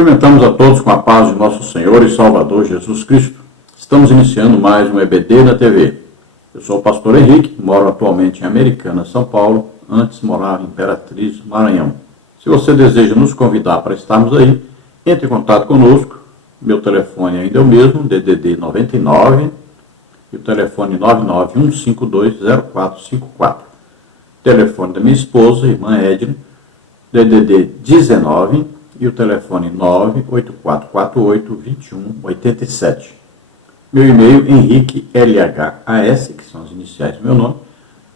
Cumprimentamos a todos com a paz de nosso Senhor e Salvador Jesus Cristo. Estamos iniciando mais um EBD na TV. Eu sou o pastor Henrique, moro atualmente em Americana, São Paulo, antes morava em Imperatriz, Maranhão. Se você deseja nos convidar para estarmos aí, entre em contato conosco. Meu telefone ainda é o mesmo, DDD 99 e o telefone 991520454. Telefone da minha esposa, irmã Edna, DDD 19 e o telefone 98448-2187. Meu e-mail, henriquelhas, que são as iniciais do meu nome,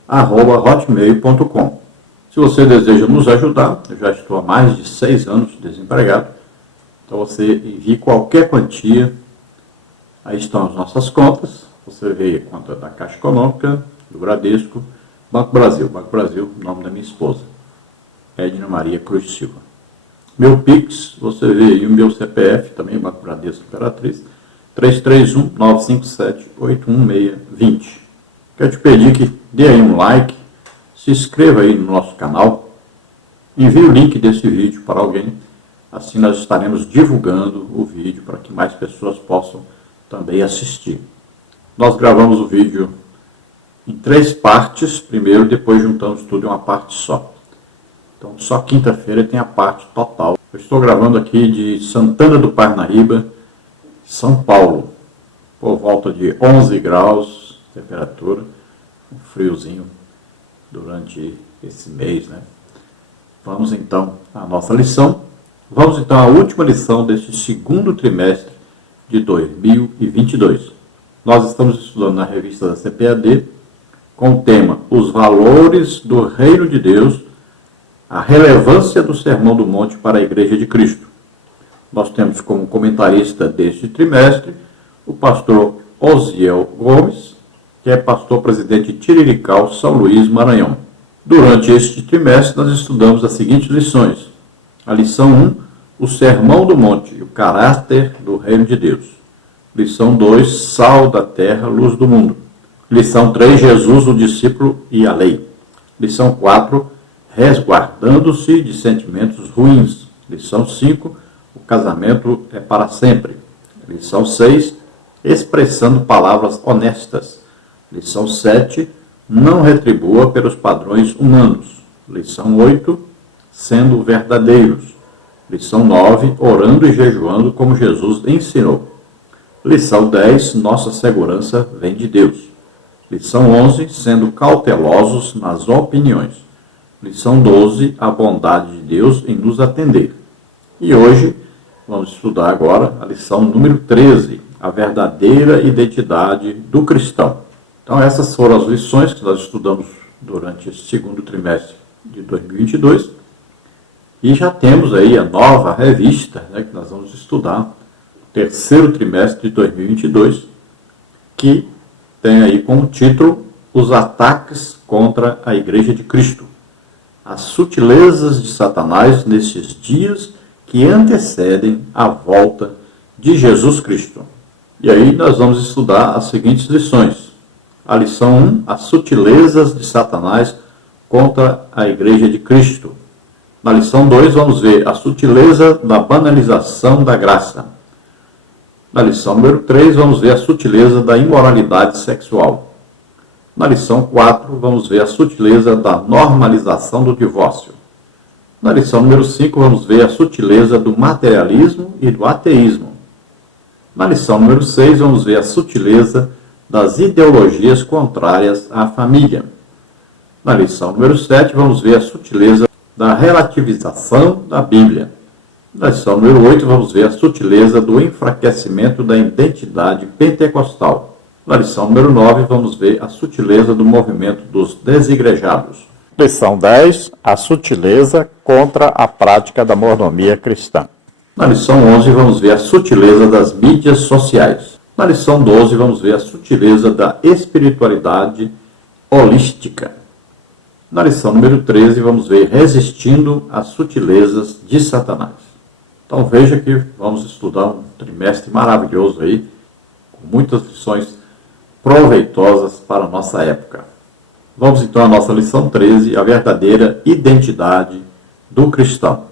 @hotmail.com. Se você deseja nos ajudar, eu já estou há mais de 6 anos desempregado, então você envie qualquer quantia, aí estão as nossas contas, você vê a conta da Caixa Econômica, do Bradesco, Banco Brasil, nome da minha esposa, Edna Maria Cruz Silva. Meu Pix, você vê aí o meu CPF, também Banco Bradesco Imperatriz, 331-957-81620. Quero te pedir que dê aí um like, se inscreva aí no nosso canal, envie o link desse vídeo para alguém, assim nós estaremos divulgando o vídeo para que mais pessoas possam também assistir. Nós gravamos o vídeo em 3 partes, primeiro, depois juntamos tudo em uma parte só. Então, só quinta-feira tem a parte total. Eu estou gravando aqui de Santana do Parnaíba, São Paulo, por volta de 11 graus de temperatura, um friozinho durante esse mês, né? Vamos então à nossa lição. Vamos então à última lição deste segundo trimestre de 2022. Nós estamos estudando na revista da CPAD com o tema Os Valores do Reino de Deus, a relevância do Sermão do Monte para a Igreja de Cristo. Nós temos como comentarista deste trimestre o pastor Osiel Gomes, que é pastor-presidente de Tirirical, São Luís, Maranhão. Durante este trimestre, nós estudamos as seguintes lições. A lição 1, o Sermão do Monte, o caráter do Reino de Deus. Lição 2, sal da terra, luz do mundo. Lição 3, Jesus, o discípulo e a lei. Lição 4, resguardando-se de sentimentos ruins. Lição 5, o casamento é para sempre. Lição 6, expressando palavras honestas. Lição 7, não retribua pelos padrões humanos. Lição 8, sendo verdadeiros. Lição 9, orando e jejuando como Jesus ensinou. Lição 10, nossa segurança vem de Deus. Lição 11, sendo cautelosos nas opiniões. Lição 12, a bondade de Deus em nos atender. E hoje vamos estudar agora a lição número 13, a verdadeira identidade do cristão. Então essas foram as lições que nós estudamos durante esse segundo trimestre de 2022. E já temos aí a nova revista, né, que nós vamos estudar, terceiro trimestre de 2022, que tem aí como título Os Ataques contra a Igreja de Cristo. As sutilezas de Satanás nesses dias que antecedem a volta de Jesus Cristo. E aí nós vamos estudar as seguintes lições. A lição 1, as sutilezas de Satanás contra a Igreja de Cristo. Na lição 2, vamos ver a sutileza da banalização da graça. Na lição número 3, vamos ver a sutileza da imoralidade sexual. Na lição 4, vamos ver a sutileza da normalização do divórcio. Na lição número 5, vamos ver a sutileza do materialismo e do ateísmo. Na lição número 6, vamos ver a sutileza das ideologias contrárias à família. Na lição número 7, vamos ver a sutileza da relativização da Bíblia. Na lição número 8, vamos ver a sutileza do enfraquecimento da identidade pentecostal. Na lição número 9, vamos ver a sutileza do movimento dos desigrejados. Lição 10, a sutileza contra a prática da mordomia cristã. Na lição 11, vamos ver a sutileza das mídias sociais. Na lição 12, vamos ver a sutileza da espiritualidade holística. Na lição número 13, vamos ver resistindo às sutilezas de Satanás. Então veja que vamos estudar um trimestre maravilhoso aí, com muitas lições proveitosas para a nossa época. Vamos então à nossa lição 13, a verdadeira identidade do cristão.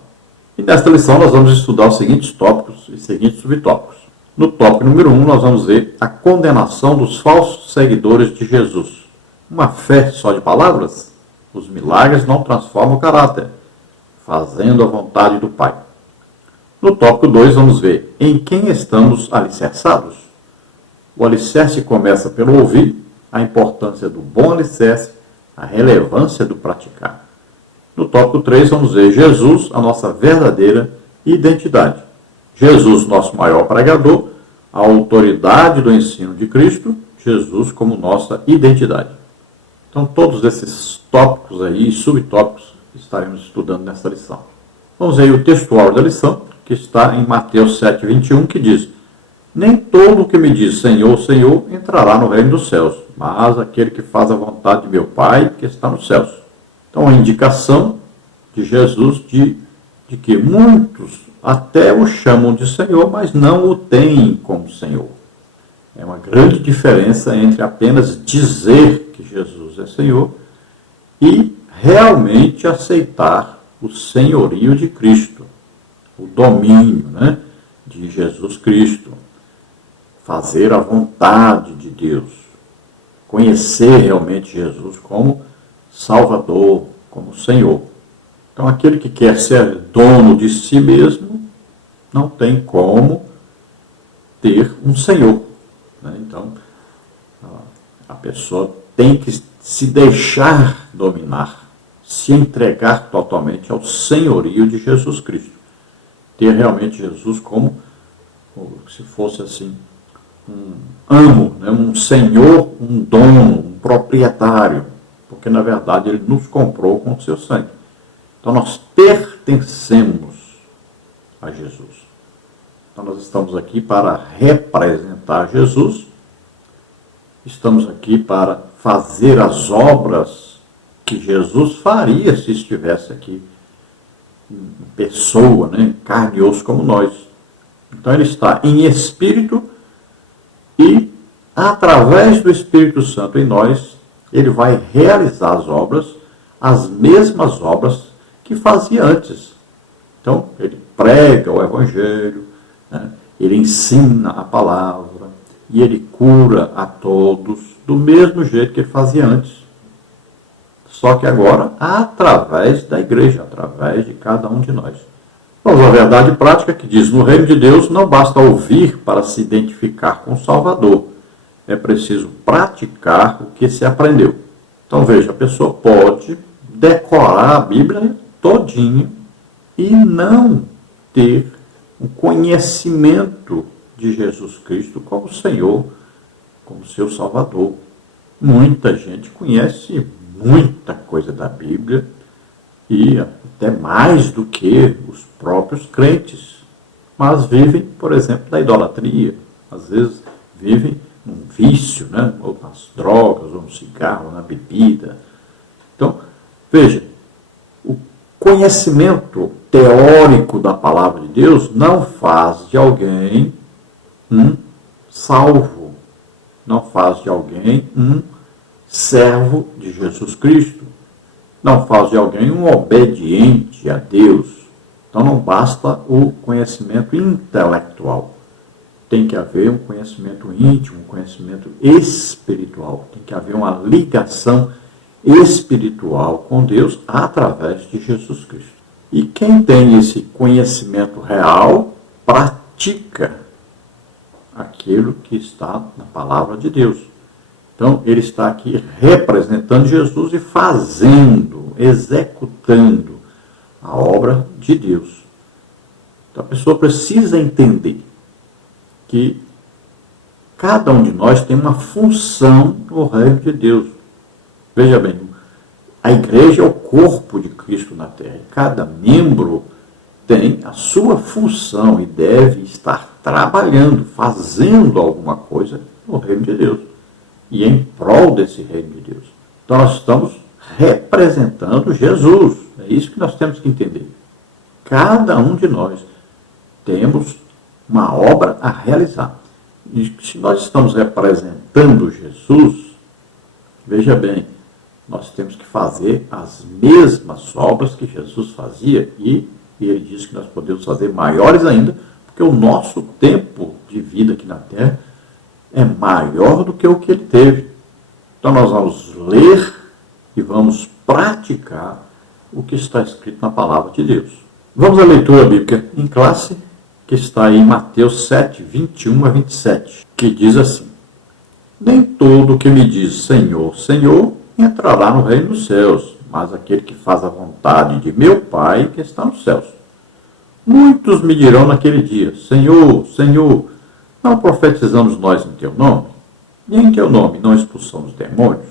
E nesta lição nós vamos estudar os seguintes tópicos e seguintes subtópicos. No tópico número 1, nós vamos ver a condenação dos falsos seguidores de Jesus. Uma fé só de palavras? Os milagres não transformam o caráter, fazendo a vontade do Pai. No tópico 2, vamos ver em quem estamos alicerçados. O alicerce começa pelo ouvir, a importância do bom alicerce, a relevância do praticar. No tópico 3, vamos ver Jesus, a nossa verdadeira identidade. Jesus, nosso maior pregador, a autoridade do ensino de Cristo, Jesus como nossa identidade. Então, todos esses tópicos aí, subtópicos, estaremos estudando nessa lição. Vamos ver o textual da lição, que está em Mateus 7:21, que diz: nem todo o que me diz Senhor, Senhor, entrará no reino dos céus, mas aquele que faz a vontade de meu Pai, que está nos céus. Então, a indicação de Jesus de que muitos até o chamam de Senhor, mas não o têm como Senhor. É uma grande diferença entre apenas dizer que Jesus é Senhor e realmente aceitar o senhorio de Cristo, o domínio, de Jesus Cristo. Fazer a vontade de Deus, conhecer realmente Jesus como Salvador, como Senhor. Então, aquele que quer ser dono de si mesmo, não tem como ter um Senhor. Então, a pessoa tem que se deixar dominar, se entregar totalmente ao senhorio de Jesus Cristo. Ter realmente Jesus como, se fosse assim, um amo, um senhor, um dono, um proprietário, porque na verdade ele nos comprou com o seu sangue. Então nós pertencemos a Jesus. Então nós estamos aqui para representar Jesus, estamos aqui para fazer as obras que Jesus faria se estivesse aqui em pessoa, em carne e osso como nós. Então ele está em espírito e, através do Espírito Santo em nós, ele vai realizar as mesmas obras que fazia antes. Então, ele prega o Evangelho, ele ensina a palavra e ele cura a todos do mesmo jeito que ele fazia antes. Só que agora, através da igreja, através de cada um de nós. Vamos à verdade prática que diz: no reino de Deus não basta ouvir para se identificar com o Salvador. É preciso praticar o que se aprendeu. Então veja, a pessoa pode decorar a Bíblia todinha e não ter um conhecimento de Jesus Cristo como Senhor, como seu Salvador. Muita gente conhece muita coisa da Bíblia, e até mais do que os próprios crentes, mas vivem, por exemplo, da idolatria, às vezes vivem num vício, ou nas drogas, ou no cigarro, ou na bebida. Então, veja, o conhecimento teórico da palavra de Deus não faz de alguém um salvo, não faz de alguém um servo de Jesus Cristo, não faz de alguém um obediente a Deus. Então não basta o conhecimento intelectual. Tem que haver um conhecimento íntimo, um conhecimento espiritual. Tem que haver uma ligação espiritual com Deus através de Jesus Cristo. E quem tem esse conhecimento real, pratica aquilo que está na palavra de Deus. Então, ele está aqui representando Jesus e fazendo, executando a obra de Deus. Então, a pessoa precisa entender que cada um de nós tem uma função no reino de Deus. Veja bem, a igreja é o corpo de Cristo na terra. E cada membro tem a sua função e deve estar trabalhando, fazendo alguma coisa no reino de Deus e em prol desse reino de Deus. Então nós estamos representando Jesus. É isso que nós temos que entender. Cada um de nós temos uma obra a realizar. E se nós estamos representando Jesus, veja bem, nós temos que fazer as mesmas obras que Jesus fazia e E ele diz que nós podemos fazer maiores ainda, porque o nosso tempo de vida aqui na Terra é maior do que o que ele teve. Então nós vamos ler e vamos praticar o que está escrito na palavra de Deus. Vamos à leitura bíblica em classe, que está em Mateus 7, 21 a 27, que diz assim: Nem todo que me diz Senhor, Senhor, entrará no reino dos céus, mas aquele que faz a vontade de meu Pai que está nos céus. Muitos me dirão naquele dia: Senhor, Senhor, não profetizamos nós em teu nome? E em teu nome não expulsamos demônios?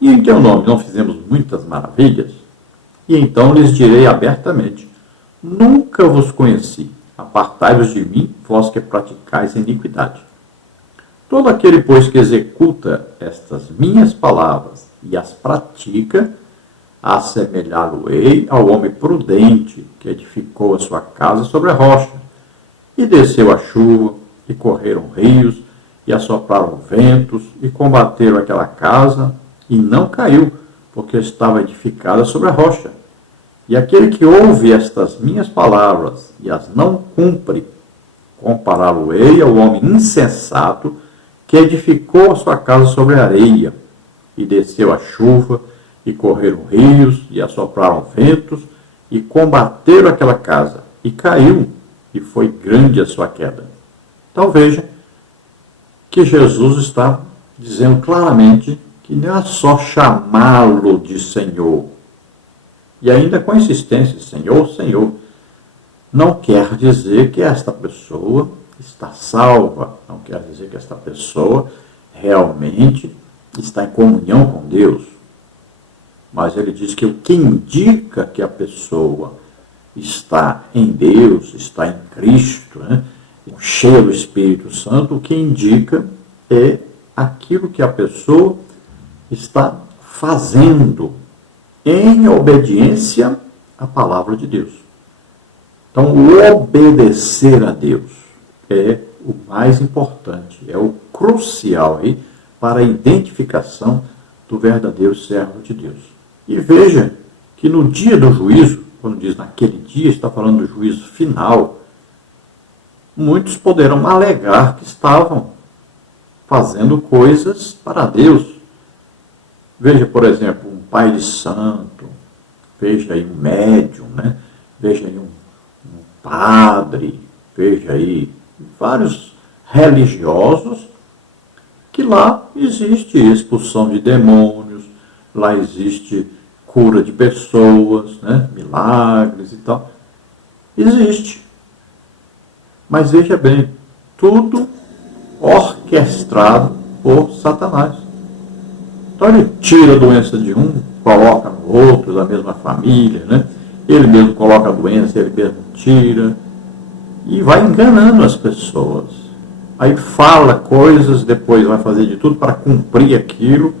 E em teu nome não fizemos muitas maravilhas? E então lhes direi abertamente: Nunca vos conheci. Apartai-vos de mim, vós que praticais iniquidade. Todo aquele, pois, que executa estas minhas palavras e as pratica, assemelhá-lo-ei ao homem prudente que edificou a sua casa sobre a rocha. E desceu a chuva, e correram rios, e assopraram ventos, e combateram aquela casa, e não caiu, porque estava edificada sobre a rocha. E aquele que ouve estas minhas palavras e as não cumpre, compará-lo-ei ao homem insensato que edificou a sua casa sobre a areia. E desceu a chuva, e correram rios, e assopraram ventos, e combateram aquela casa, e caiu, e foi grande a sua queda. Então veja que Jesus está dizendo claramente que não é só chamá-lo de Senhor, e ainda com insistência, Senhor, Senhor, não quer dizer que esta pessoa está salva, não quer dizer que esta pessoa realmente está em comunhão com Deus. Mas ele diz que o que indica que a pessoa está em Deus, está em Cristo, cheia do Espírito Santo, o que indica é aquilo que a pessoa está fazendo em obediência à palavra de Deus. Então, o obedecer a Deus é o mais importante, é o crucial aí para a identificação do verdadeiro servo de Deus. E veja que no dia do juízo, quando diz naquele dia, está falando do juízo final, muitos poderão alegar que estavam fazendo coisas para Deus. Veja, por exemplo, um pai de santo, veja aí um médium, veja aí um padre, veja aí vários religiosos, que lá existe expulsão de demônios, lá existe cura de pessoas, milagres e tal. Existe. Mas veja bem, tudo orquestrado por Satanás. Então ele tira a doença de um, coloca no outro, da mesma família, Ele mesmo coloca a doença, ele mesmo tira, e vai enganando as pessoas. Aí fala coisas, depois vai fazer de tudo para cumprir aquilo.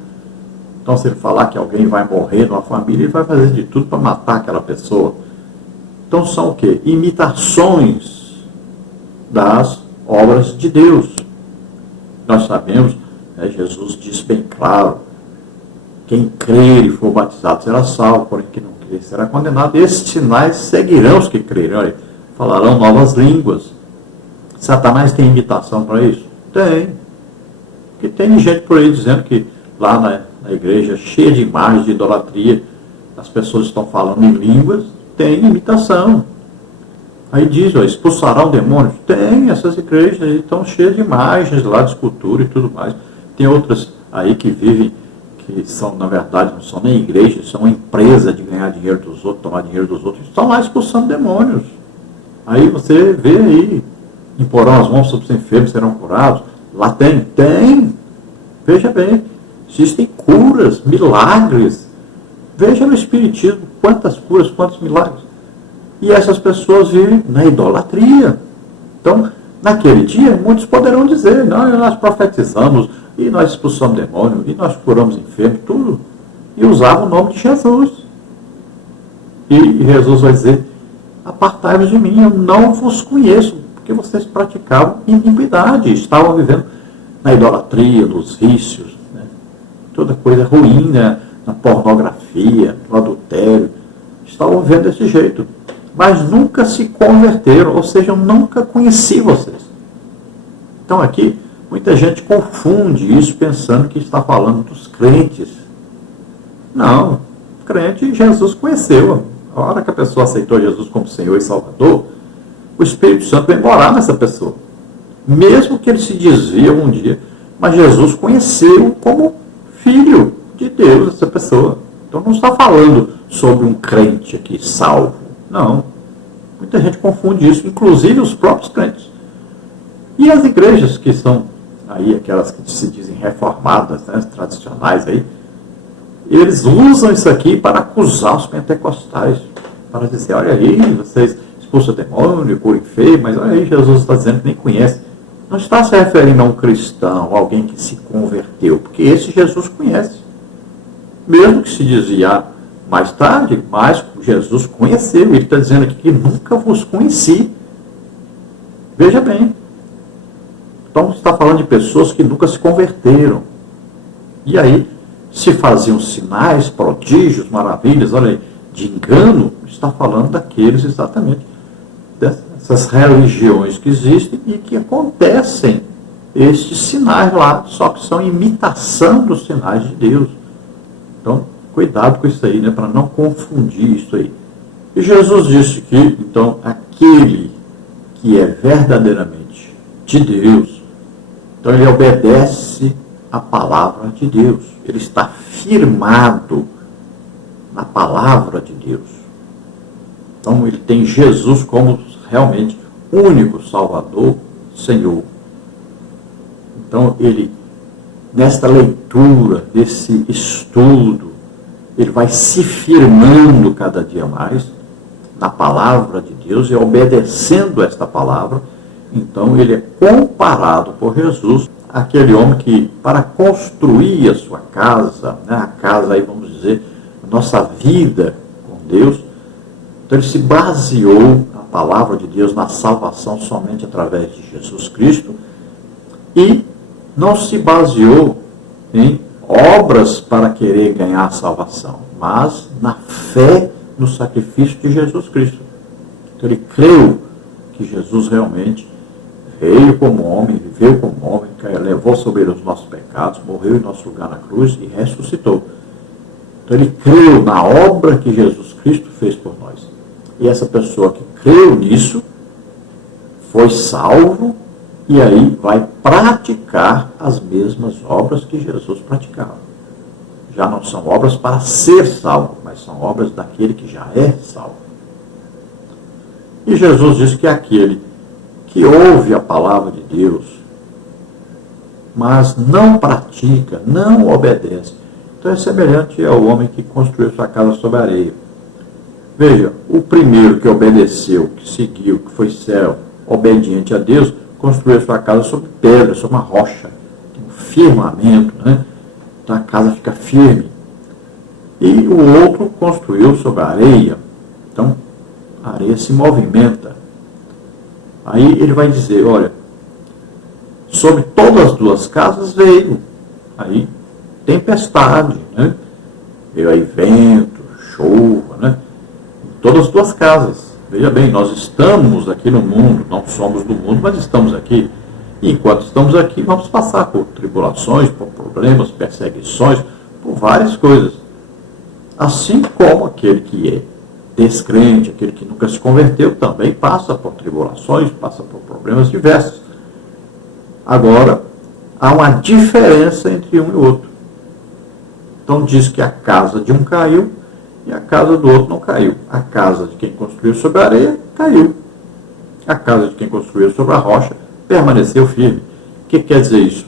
Então, se ele falar que alguém vai morrer numa família, ele vai fazer de tudo para matar aquela pessoa. Então, são o quê? Imitações das obras de Deus. Nós sabemos, Jesus disse bem claro, quem crer e for batizado será salvo, porém quem não crer será condenado. E esses sinais seguirão os que crerem. Falarão novas línguas. Satanás tem imitação para isso? Tem. Porque tem gente por aí dizendo que lá na igreja, cheia de imagens de idolatria, as pessoas estão falando em línguas, tem imitação. Aí diz, expulsarão demônios? Tem, essas igrejas estão cheias de imagens lá, de escultura e tudo mais. Tem outras aí que vivem, que são, na verdade, não são nem igrejas, são uma empresa de ganhar dinheiro dos outros, tomar dinheiro dos outros, estão lá expulsando demônios. Aí você vê aí, imporão as mãos sobre os enfermos, serão curados. Lá tem. Veja bem, existem curas, milagres. Veja no Espiritismo quantas curas, quantos milagres. E essas pessoas vivem na idolatria. Então, naquele dia, muitos poderão dizer, não, nós profetizamos, e nós expulsamos demônio, e nós curamos enfermos, tudo. E usavam o nome de Jesus. E Jesus vai dizer, apartai-vos de mim, eu não vos conheço, porque vocês praticavam iniquidade, estavam vivendo na idolatria, nos vícios, toda coisa ruim, na pornografia, no adultério, estavam vivendo desse jeito. mas nunca se converteram, ou seja, eu nunca conheci vocês. Então aqui, muita gente confunde isso pensando que está falando dos crentes. Não, crente Jesus conheceu. A hora que a pessoa aceitou Jesus como Senhor e Salvador, o Espírito Santo vai morar nessa pessoa. Mesmo que ele se desvie algum dia, mas Jesus conheceu como filho de Deus essa pessoa. Então não está falando sobre um crente aqui salvo. Não. Muita gente confunde isso, inclusive os próprios crentes. E as igrejas que são aí, aquelas que se dizem reformadas, né, tradicionais aí, eles usam isso aqui para acusar os pentecostais, para dizer, olha aí, vocês expulsam demônio, curam enfermo, mas olha aí, Jesus está dizendo que nem conhece. Não está se referindo a um cristão, a alguém que se converteu, porque esse Jesus conhece. Mesmo que se desviar mais tarde, mas Jesus conheceu. Ele está dizendo aqui que nunca vos conheci. Veja bem. Então está falando de pessoas que nunca se converteram. E aí, se faziam sinais, prodígios, maravilhas, olha aí, de engano, está falando daqueles exatamente, dessas religiões que existem e que acontecem estes sinais lá, só que são imitação dos sinais de Deus. Então, cuidado com isso aí, né, para não confundir isso aí. E Jesus disse que, então, aquele que é verdadeiramente de Deus, então ele obedece a palavra de Deus. Ele está firmado na palavra de Deus. Então ele tem Jesus como realmente único Salvador, Senhor. Então ele, nesta leitura, desse estudo, ele vai se firmando cada dia mais na palavra de Deus e obedecendo esta palavra. Então ele é comparado por Jesus àquele homem que, para construir a sua casa, né, a casa aí vamos dizer, a nossa vida com Deus, então ele se baseou na palavra de Deus, na salvação somente através de Jesus Cristo, e não se baseou em obras para querer ganhar a salvação, mas na fé no sacrifício de Jesus Cristo. Então ele creu que Jesus realmente veio como homem, viveu como homem, levou sobre ele os nossos pecados, morreu em nosso lugar na cruz e ressuscitou. Então ele creu na obra que Jesus Cristo fez por nós. E essa pessoa que creu nisso, foi salvo, e aí vai praticar as mesmas obras que Jesus praticava. Já não são obras para ser salvo, mas são obras daquele que já é salvo. E Jesus disse que aquele que ouve a palavra de Deus, mas não pratica, não obedece, então é semelhante ao homem que construiu sua casa sobre a areia. Veja, o primeiro que obedeceu, que seguiu, que foi servo, obediente a Deus, construiu sua casa sobre pedra, sobre uma rocha, um firmamento, né? Então a casa fica firme. E o outro construiu sobre a areia. Então a areia se movimenta. Aí ele vai dizer, olha, sobre todas as duas casas veio aí tempestade, né? Veio aí vento, chuva, né? Todas as duas casas. Veja bem, nós estamos aqui no mundo, não somos do mundo, mas estamos aqui. E enquanto estamos aqui, vamos passar por tribulações, por problemas, perseguições, por várias coisas. Assim como aquele que é descrente, aquele que nunca se converteu, também passa por tribulações, passa por problemas diversos. Agora, há uma diferença entre um e outro. Então diz que a casa de um caiu e a casa do outro não caiu. A casa de quem construiu sobre a areia caiu. A casa de quem construiu sobre a rocha permaneceu firme. O que quer dizer isso?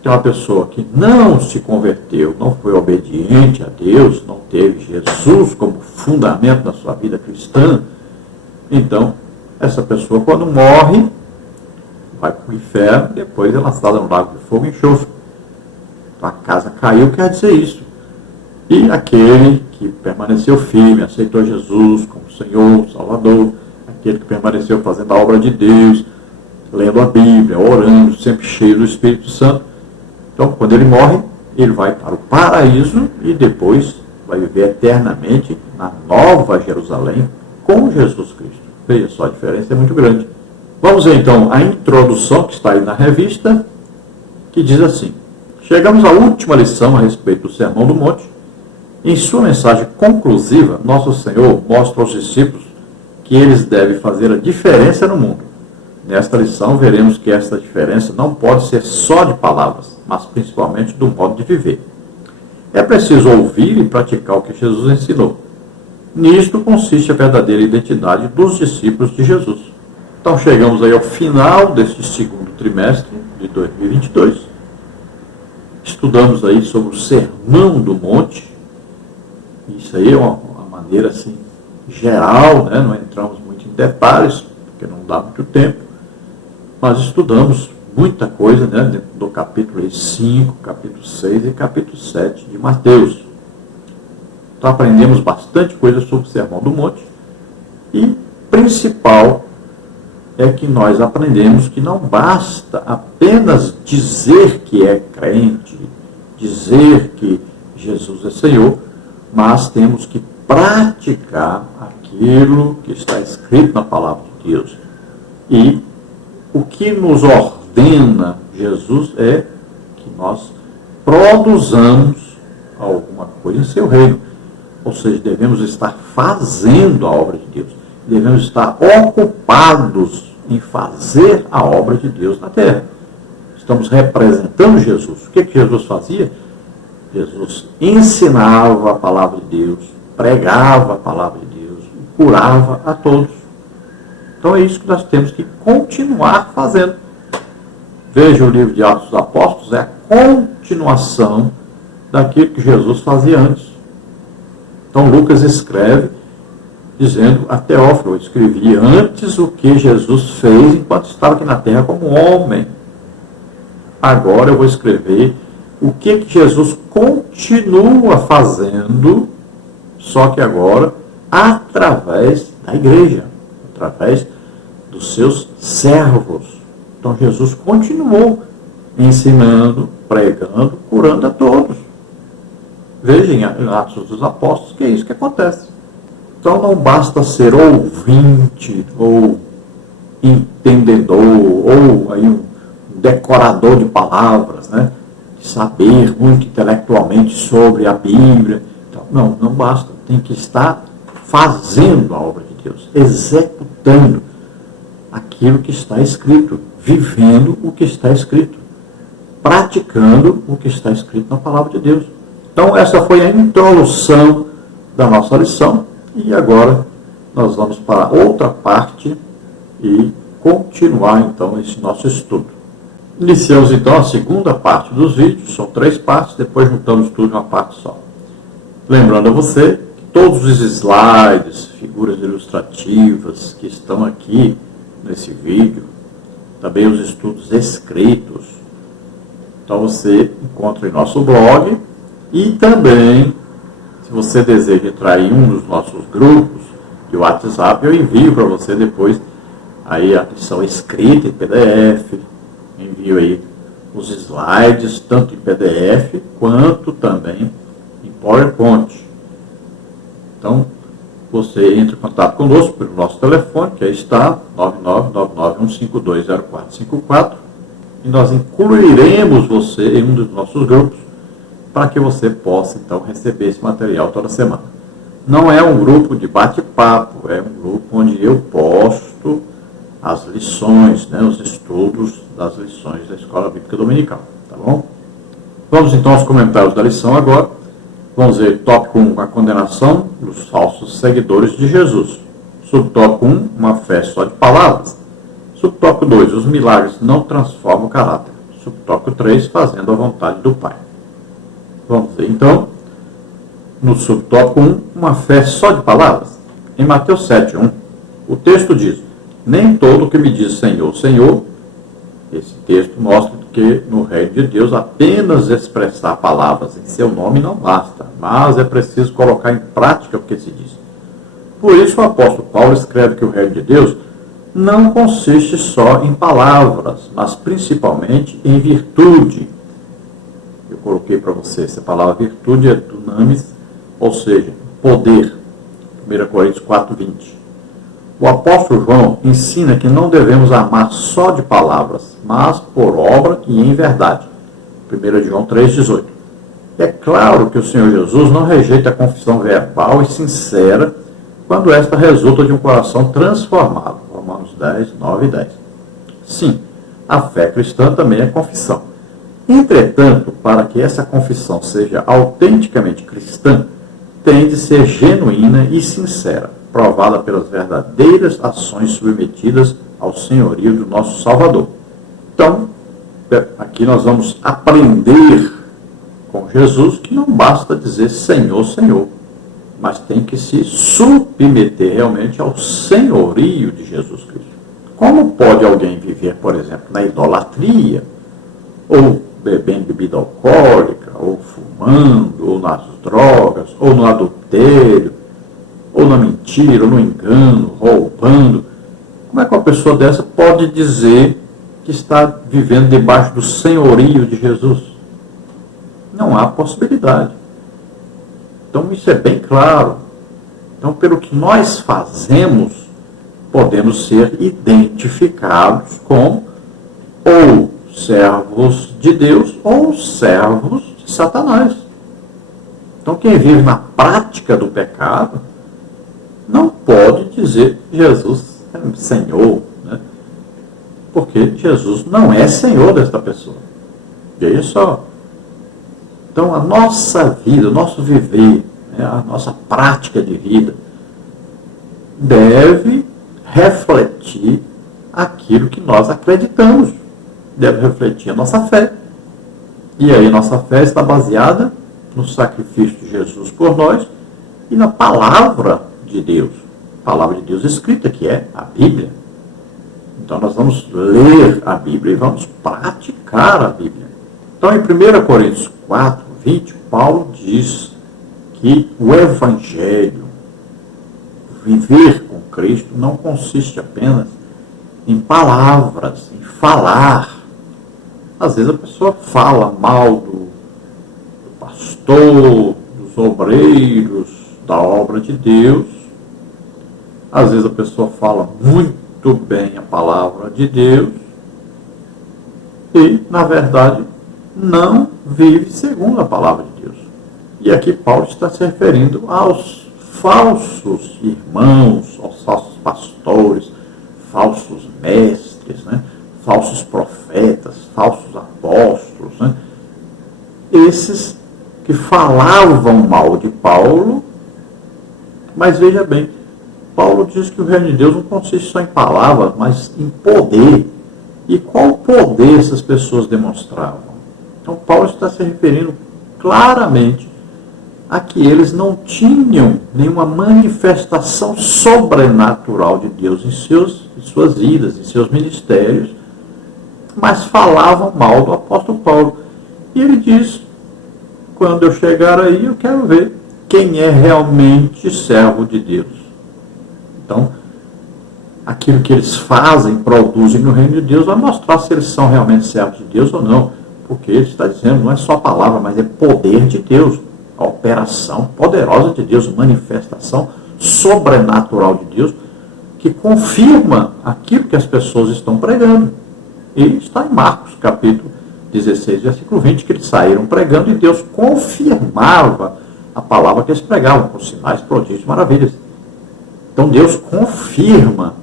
Tem uma pessoa que não se converteu, não foi obediente a Deus, não teve Jesus como fundamento da sua vida cristã. Então, essa pessoa, quando morre, vai para o inferno, depois é lançada no lago de fogo e enxofre. Então, a casa caiu, quer dizer isso. E aquele que permaneceu firme, aceitou Jesus como Senhor, Salvador, aquele que permaneceu fazendo a obra de Deus, lendo a Bíblia, orando, sempre cheio do Espírito Santo. Então, quando ele morre, ele vai para o paraíso e depois vai viver eternamente na Nova Jerusalém, com Jesus Cristo. Veja só, a diferença é muito grande. Vamos ver então a introdução que está aí na revista, que diz assim: chegamos à última lição a respeito do Sermão do Monte. Em sua mensagem conclusiva, Nosso Senhor mostra aos discípulos que eles devem fazer a diferença no mundo. Nesta lição, veremos que esta diferença não pode ser só de palavras, mas principalmente do modo de viver. É preciso ouvir e praticar o que Jesus ensinou. Nisto consiste a verdadeira identidade dos discípulos de Jesus. Então chegamos aí ao final deste segundo trimestre de 2022. Estudamos aí sobre o Sermão do Monte. Isso aí é uma maneira assim geral, né? Não entramos muito em detalhes, porque não dá muito tempo. Mas estudamos muita coisa, né, dentro do capítulo 5, capítulo 6 e capítulo 7 de Mateus. Então aprendemos bastante coisa sobre o Sermão do Monte. E principal é que nós aprendemos que não basta apenas dizer que é crente, dizer que Jesus é Senhor, mas temos que praticar aquilo que está escrito na palavra de Deus. E o que nos ordena Jesus é que nós produzamos alguma coisa em seu reino. Ou seja, devemos estar fazendo a obra de Deus. Devemos estar ocupados em fazer a obra de Deus na terra. Estamos representando Jesus. O que Jesus fazia? Jesus ensinava a palavra de Deus, pregava a palavra de Deus, curava a todos. Então é isso que nós temos que continuar fazendo. Veja o livro de Atos dos Apóstolos, é a continuação daquilo que Jesus fazia antes. Então Lucas escreve dizendo a Teófilo: eu escrevi antes o que Jesus fez enquanto estava aqui na terra como homem. Agora eu vou escrever o que Jesus continua fazendo, só que agora através da igreja, através dos seus servos. Então Jesus continuou ensinando, pregando, curando a todos. Vejam em Atos dos Apóstolos que é isso que acontece. Então não basta ser ouvinte, ou entendedor, ou aí um decorador de palavras, né? De saber muito intelectualmente sobre a Bíblia. Então, não basta. Tem que estar fazendo a obra de Deus, executando aquilo que está escrito, vivendo o que está escrito, praticando o que está escrito na palavra de Deus. Então essa foi a introdução da nossa lição, e agora nós vamos para outra parte e continuar então esse nosso estudo. Iniciamos então a segunda parte dos vídeos, são 3 partes, depois juntamos tudo em uma parte só. Lembrando a você que todos os slides, figuras ilustrativas que estão aqui nesse vídeo, também os estudos escritos, então você encontra em nosso blog, e também, se você deseja entrar em um dos nossos grupos de WhatsApp, eu envio para você depois aí a lição escrita em PDF, envio aí os slides, tanto em PDF quanto também em PowerPoint. Então, você entra em contato conosco pelo nosso telefone, que aí está, 99991520454, e nós incluiremos você em um dos nossos grupos, para que você possa, então, receber esse material toda semana. Não é um grupo de bate-papo, é um grupo onde eu posto as lições, né, os estudos das lições da Escola Bíblica Dominical, tá bom? Vamos, então, aos comentários da lição agora. Vamos ver tópico 1, a condenação dos falsos seguidores de Jesus. Subtópico 1, uma fé só de palavras. Subtópico 2, os milagres não transformam o caráter. Subtópico 3, fazendo a vontade do Pai. Vamos ver, então, no subtópico 1, uma fé só de palavras. Em Mateus 7:1, o texto diz: nem todo que me diz Senhor, Senhor. Esse texto mostra que no reino de Deus apenas expressar palavras em seu nome não basta, mas é preciso colocar em prática o que se diz. Por isso o apóstolo Paulo escreve que o reino de Deus não consiste só em palavras, mas principalmente em virtude. Eu coloquei para você, essa palavra virtude é dunamis, ou seja, poder. 1 Coríntios 4:20. O apóstolo João ensina que não devemos amar só de palavras, mas por obra e em verdade. 1 João 3,18. É claro que o Senhor Jesus não rejeita a confissão verbal e sincera quando esta resulta de um coração transformado. Romanos 10, 9 e 10. Sim, a fé cristã também é confissão. Entretanto, para que essa confissão seja autenticamente cristã, tem de ser genuína e sincera, provada pelas verdadeiras ações submetidas ao senhorio do nosso Salvador. Então, aqui nós vamos aprender com Jesus que não basta dizer Senhor, Senhor, mas tem que se submeter realmente ao senhorio de Jesus Cristo. Como pode alguém viver, por exemplo, na idolatria, ou bebendo bebida alcoólica, ou fumando, ou nas drogas, ou no adultério, ou na mentira, ou no engano, roubando? Como é que uma pessoa dessa pode dizer que está vivendo debaixo do senhorio de Jesus? Não há possibilidade. Então isso é bem claro. Então, pelo que nós fazemos, podemos ser identificados como ou servos de Deus ou servos de Satanás. Então, quem vive na prática do pecado não pode dizer Jesus é Senhor, né? Porque Jesus não é Senhor desta pessoa. Veja só. Então, a nossa vida, o nosso viver, a nossa prática de vida deve refletir aquilo que nós acreditamos. Deve refletir a nossa fé. E aí, nossa fé está baseada no sacrifício de Jesus por nós e na palavra de Deus. A palavra de Deus escrita, que é a Bíblia. Então, nós vamos ler a Bíblia e vamos praticar a Bíblia. Então, em 1 Coríntios 4, 20, Paulo diz que o Evangelho, viver com Cristo, não consiste apenas em palavras, em falar. Às vezes a pessoa fala mal do pastor, dos obreiros, da obra de Deus. Às vezes a pessoa fala muito bem a palavra de Deus e, na verdade, não vive segundo a palavra de Deus. E aqui Paulo está se referindo aos falsos irmãos, aos falsos pastores, falsos mestres, né? Falsos profetas, falsos apóstolos, né? Esses que falavam mal de Paulo, mas veja bem, Paulo diz que o reino de Deus não consiste só em palavras, mas em poder. E qual poder essas pessoas demonstravam? Então Paulo está se referindo claramente a que eles não tinham nenhuma manifestação sobrenatural de Deus em suas vidas, em seus ministérios, mas falavam mal do apóstolo Paulo. E ele diz, quando eu chegar aí, eu quero ver quem é realmente servo de Deus. Então, aquilo que eles fazem, produzem no reino de Deus, vai mostrar se eles são realmente servos de Deus ou não. Porque ele está dizendo, não é só palavra, mas é poder de Deus. A operação poderosa de Deus, manifestação sobrenatural de Deus, que confirma aquilo que as pessoas estão pregando. E está em Marcos, capítulo 16, versículo 20, que eles saíram pregando e Deus confirmava a palavra que eles pregavam, com sinais, prodígios e maravilhas. Então Deus confirma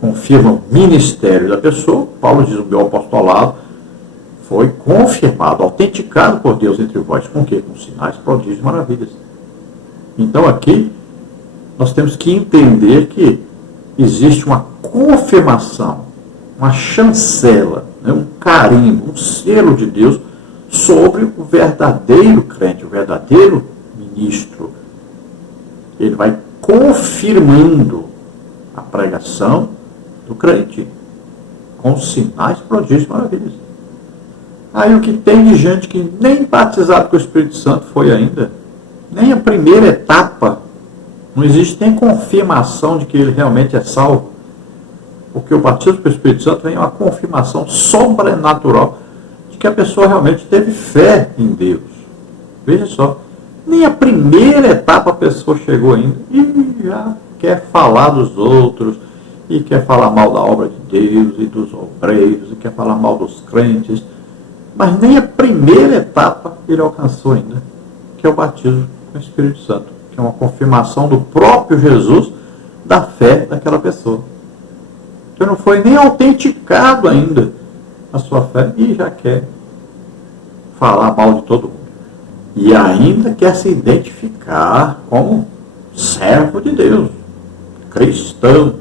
o ministério da pessoa. Paulo diz, o meu apostolado foi confirmado, autenticado por Deus entre vós. Com o quê? Com sinais, prodígios e maravilhas. Então aqui, nós temos que entender que existe uma confirmação, uma chancela, né, um carimbo, um selo de Deus sobre o verdadeiro crente, o verdadeiro ministro. Ele vai confirmando a pregação do crente, com sinais, prodígios e maravilhas. Aí o que tem de gente que nem batizado com o Espírito Santo foi ainda, nem a primeira etapa, não existe nem confirmação de que ele realmente é salvo, porque o batismo com o Espírito Santo vem uma confirmação sobrenatural de que a pessoa realmente teve fé em Deus. Veja só, nem a primeira etapa a pessoa chegou ainda e já quer falar dos outros, e quer falar mal da obra de Deus e dos obreiros, e quer falar mal dos crentes, mas nem a primeira etapa ele alcançou ainda, que é o batismo com o Espírito Santo, que é uma confirmação do próprio Jesus da fé daquela pessoa. Então não foi nem autenticado ainda a sua fé e já quer falar mal de todo mundo. E ainda quer se identificar como servo de Deus, cristão.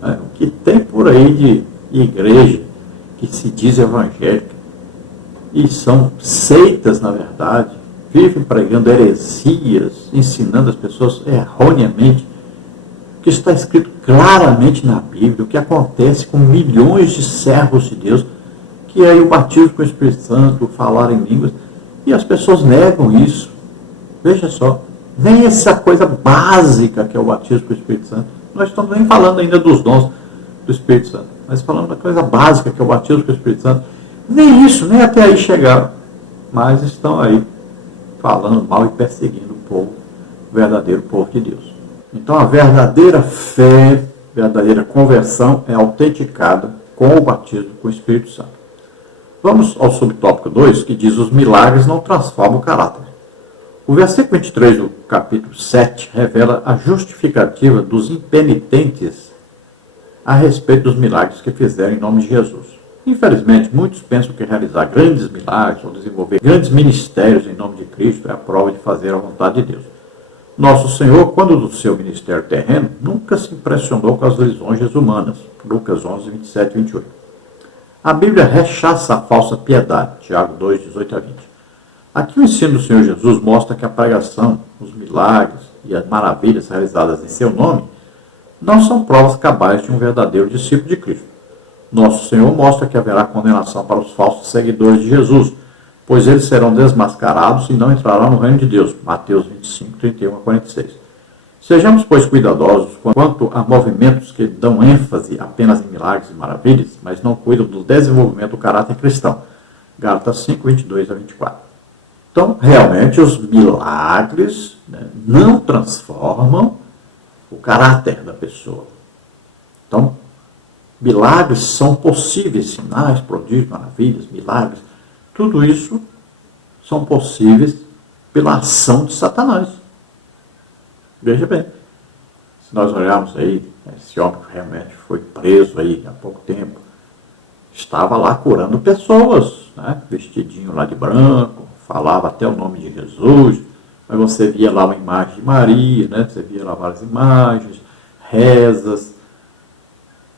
Né? O que tem por aí de igreja que se diz evangélica e são seitas, na verdade, vivem pregando heresias, ensinando as pessoas erroneamente o que está escrito claramente na Bíblia, o que acontece com milhões de servos de Deus, que é o batismo com o Espírito Santo, o falar em línguas, e as pessoas negam isso. Veja só, nem essa coisa básica que é o batismo com o Espírito Santo, nós estamos nem falando ainda dos dons do Espírito Santo, mas falando da coisa básica que é o batismo com o Espírito Santo, nem isso, nem até aí chegaram, mas estão aí falando mal e perseguindo o povo, o verdadeiro povo de Deus. Então a verdadeira fé, verdadeira conversão é autenticada com o batismo com o Espírito Santo. Vamos ao subtópico 2, que diz: os milagres não transformam o caráter. O versículo 23 do capítulo 7 revela a justificativa dos impenitentes a respeito dos milagres que fizeram em nome de Jesus. Infelizmente, muitos pensam que realizar grandes milagres ou desenvolver grandes ministérios em nome de Cristo é a prova de fazer a vontade de Deus. Nosso Senhor, quando do seu ministério terreno, nunca se impressionou com as lisonjas humanas. Lucas 11, 27 e 28. A Bíblia rechaça a falsa piedade. Tiago 2, 18 a 20. Aqui o ensino do Senhor Jesus mostra que a pregação, os milagres e as maravilhas realizadas em seu nome não são provas cabais de um verdadeiro discípulo de Cristo. Nosso Senhor mostra que haverá condenação para os falsos seguidores de Jesus, pois eles serão desmascarados e não entrarão no reino de Deus. Mateus 25, 31 a 46. Sejamos, pois, cuidadosos quanto a movimentos que dão ênfase apenas em milagres e maravilhas, mas não cuidam do desenvolvimento do caráter cristão. Gálatas 5, 22 a 24. Então, realmente, os milagres não transformam o caráter da pessoa. Então, milagres são possíveis, sinais, prodígios, maravilhas, milagres. Tudo isso são possíveis pela ação de Satanás. Veja bem, se nós olharmos aí, esse homem que realmente foi preso aí há pouco tempo, estava lá curando pessoas, né? Vestidinho lá de branco, falava até o nome de Jesus, mas você via lá uma imagem de Maria, né? Você via lá várias imagens, rezas.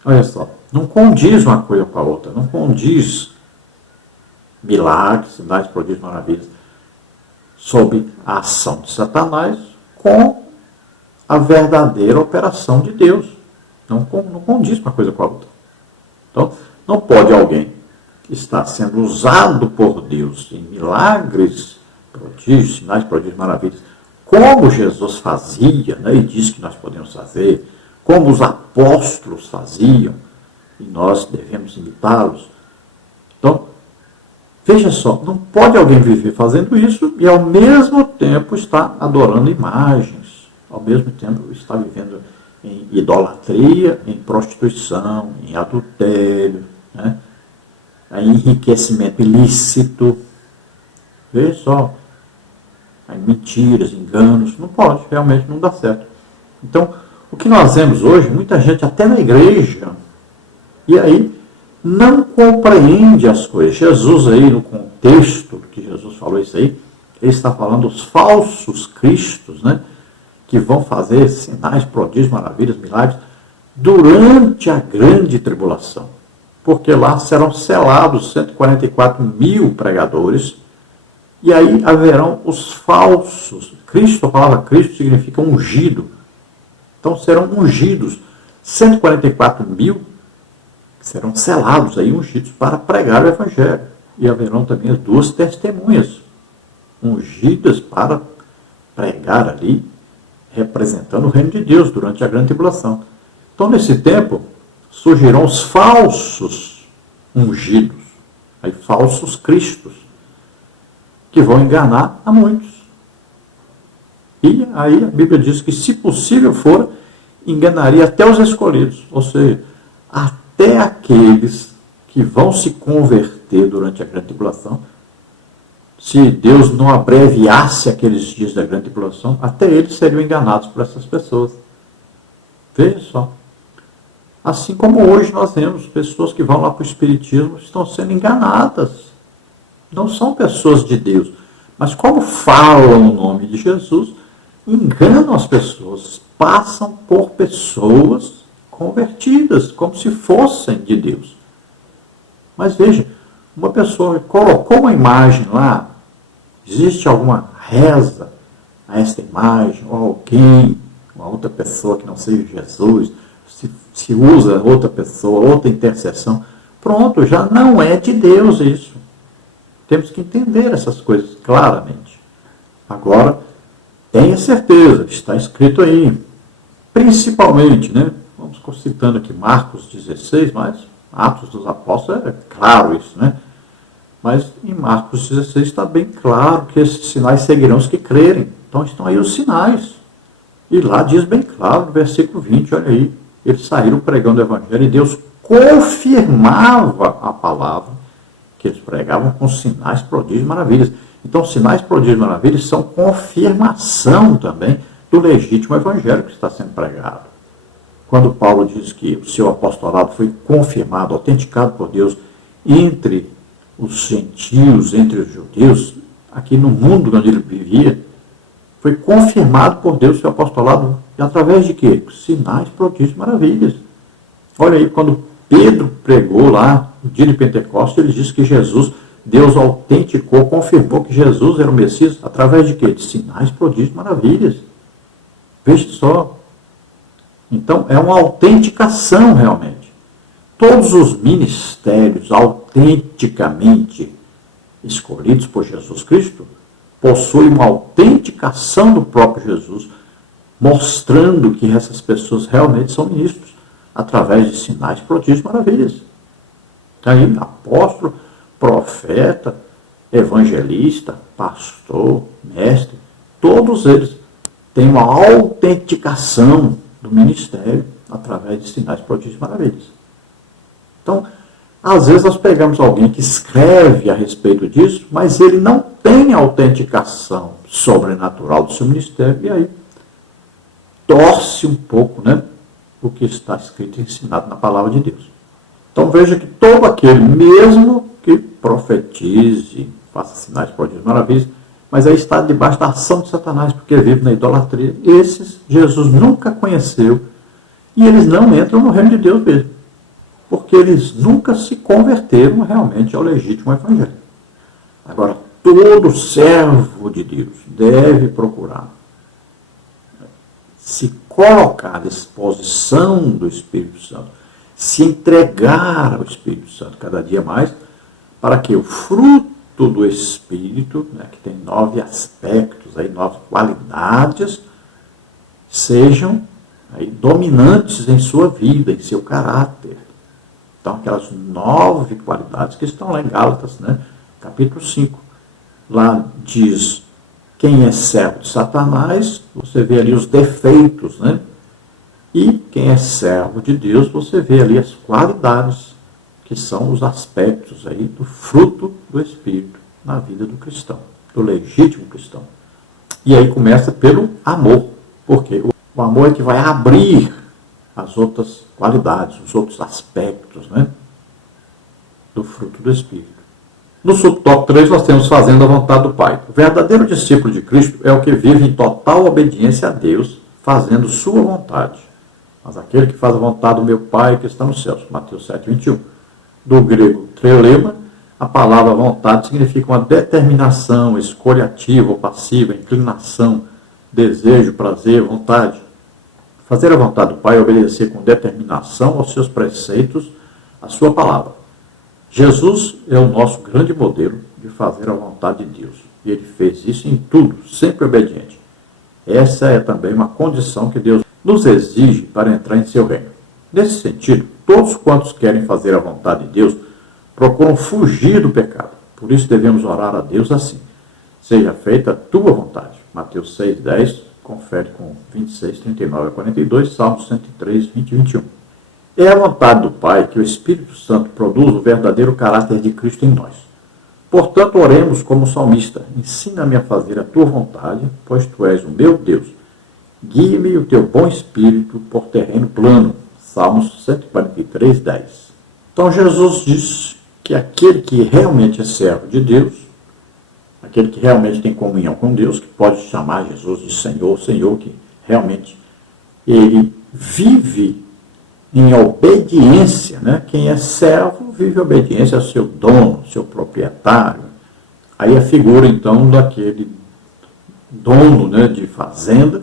Olha só, não condiz uma coisa com a outra, não condiz milagres, sinais, prodígios, maravilhas, sob a ação de Satanás, com a verdadeira operação de Deus. Não condiz uma coisa com a outra. Então, não pode alguém que está sendo usado por Deus em milagres, prodígios, sinais, prodígios, maravilhas, como Jesus fazia, né, e diz que nós podemos fazer, como os apóstolos faziam, e nós devemos imitá-los. Então, veja só, não pode alguém viver fazendo isso e ao mesmo tempo estar adorando imagens, ao mesmo tempo estar vivendo em idolatria, em prostituição, em adultério, né? Em enriquecimento ilícito. Veja só, em mentiras, enganos, não pode, realmente não dá certo. Então, o que nós vemos hoje, muita gente até na igreja, e aí não compreende as coisas. Jesus aí, no contexto que Jesus falou isso aí, ele está falando dos falsos cristos, né? Que vão fazer sinais, prodígios, maravilhas, milagres, durante a grande tribulação. Porque lá serão selados 144 mil pregadores, e aí haverão os falsos. Cristo, a palavra Cristo significa ungido. Então serão ungidos 144 mil, serão selados aí, ungidos para pregar o Evangelho. E haverão também as duas testemunhas, ungidas para pregar ali, representando o reino de Deus durante a grande tribulação. Então, nesse tempo, surgirão os falsos ungidos, aí, falsos cristos, que vão enganar a muitos. E aí a Bíblia diz que, se possível for, enganaria até os escolhidos, ou seja, até aqueles que vão se converter durante a grande tribulação. Se Deus não abreviasse aqueles dias da grande tribulação, até eles seriam enganados por essas pessoas. Veja só. Assim como hoje nós vemos pessoas que vão lá para o Espiritismo estão sendo enganadas. Não são pessoas de Deus. Mas como falam o nome de Jesus, enganam as pessoas. Passam por pessoas convertidas, como se fossem de Deus. Mas veja, uma pessoa colocou uma imagem lá, existe alguma reza a esta imagem, ou alguém, uma outra pessoa que não seja Jesus, se usa outra pessoa, outra intercessão, pronto, já não é de Deus isso. Temos que entender essas coisas claramente. Agora, tenha certeza, está escrito aí, principalmente, né? Vamos citando aqui Marcos 16, mas Atos dos Apóstolos é claro isso, né? Mas em Marcos 16 está bem claro que esses sinais seguirão os que crerem. Então estão aí os sinais. E lá diz bem claro, no versículo 20, olha aí, eles saíram pregando o Evangelho e Deus confirmava a palavra que eles pregavam com sinais, prodígios e maravilhas. Então, sinais, prodígios e maravilhas são confirmação também do legítimo Evangelho que está sendo pregado. Quando Paulo diz que o seu apostolado foi confirmado, autenticado por Deus entre os gentios, entre os judeus, aqui no mundo onde ele vivia, foi confirmado por Deus o seu apostolado. E através de quê? Sinais, prodígios e maravilhas. Olha aí, quando Pedro pregou lá, no dia de Pentecostes, ele disse que Jesus, Deus autenticou, confirmou que Jesus era o Messias, através de quê? De sinais, prodígios e maravilhas. Veja só. Então, é uma autenticação realmente. Todos os ministérios autenticamente escolhidos por Jesus Cristo possuem uma autenticação do próprio Jesus, mostrando que essas pessoas realmente são ministros, através de sinais, prodígios e maravilhas. Aí, apóstolo, profeta, evangelista, pastor, mestre, todos eles têm uma autenticação do ministério através de sinais, prodígios e maravilhas. Então, às vezes nós pegamos alguém que escreve a respeito disso, mas ele não tem a autenticação sobrenatural do seu ministério, e aí torce um pouco, né, o que está escrito e ensinado na palavra de Deus. Então veja que todo aquele, mesmo que profetize, faça sinais, prodígios e maravilhas, mas aí está debaixo da ação de Satanás, porque vive na idolatria. Esses Jesus nunca conheceu e eles não entram no reino de Deus mesmo, porque eles nunca se converteram realmente ao legítimo Evangelho. Agora, todo servo de Deus deve procurar se colocar à disposição do Espírito Santo, se entregar ao Espírito Santo cada dia mais, para que o fruto do Espírito, né, que tem 9 aspectos, aí, 9 qualidades, sejam aí, dominantes em sua vida, em seu caráter. Então, aquelas 9 qualidades que estão lá em Gálatas, né, capítulo 5. Lá diz, quem é servo de Satanás, você vê ali os defeitos, né? E quem é servo de Deus, você vê ali as qualidades, que são os aspectos aí do fruto do Espírito na vida do cristão, do legítimo cristão. E aí começa pelo amor, porque o amor é que vai abrir as outras qualidades, os outros aspectos, né, do fruto do Espírito. No subtópico 3 nós temos fazendo a vontade do Pai. O verdadeiro discípulo de Cristo é o que vive em total obediência a Deus, fazendo sua vontade. Mas aquele que faz a vontade do meu Pai que está nos céus. Mateus 7, 21. Do grego trelema, a palavra vontade significa uma determinação, escolha ativa ou passiva, inclinação, desejo, prazer, vontade. Fazer a vontade do Pai é obedecer com determinação aos seus preceitos, a sua palavra. Jesus é o nosso grande modelo de fazer a vontade de Deus. E ele fez isso em tudo, sempre obediente. Essa é também uma condição que Deus nos exige para entrar em seu reino. Nesse sentido, todos quantos querem fazer a vontade de Deus procuram fugir do pecado. Por isso devemos orar a Deus assim: seja feita a tua vontade. Mateus 6, 10, confere com 26, 39 a 42, Salmos 103, 20 e 21. É a vontade do Pai que o Espírito Santo produza o verdadeiro caráter de Cristo em nós. Portanto, oremos como salmista: ensina-me a fazer a tua vontade, pois tu és o meu Deus. Guie-me o teu bom espírito por terreno plano. Salmos 143, 10. Então Jesus diz que aquele que realmente é servo de Deus, aquele que realmente tem comunhão com Deus, que pode chamar Jesus de Senhor, Senhor, que realmente ele vive em obediência, né? Quem é servo vive em obediência ao seu dono, seu proprietário. Aí a figura, então, daquele dono, né, de fazenda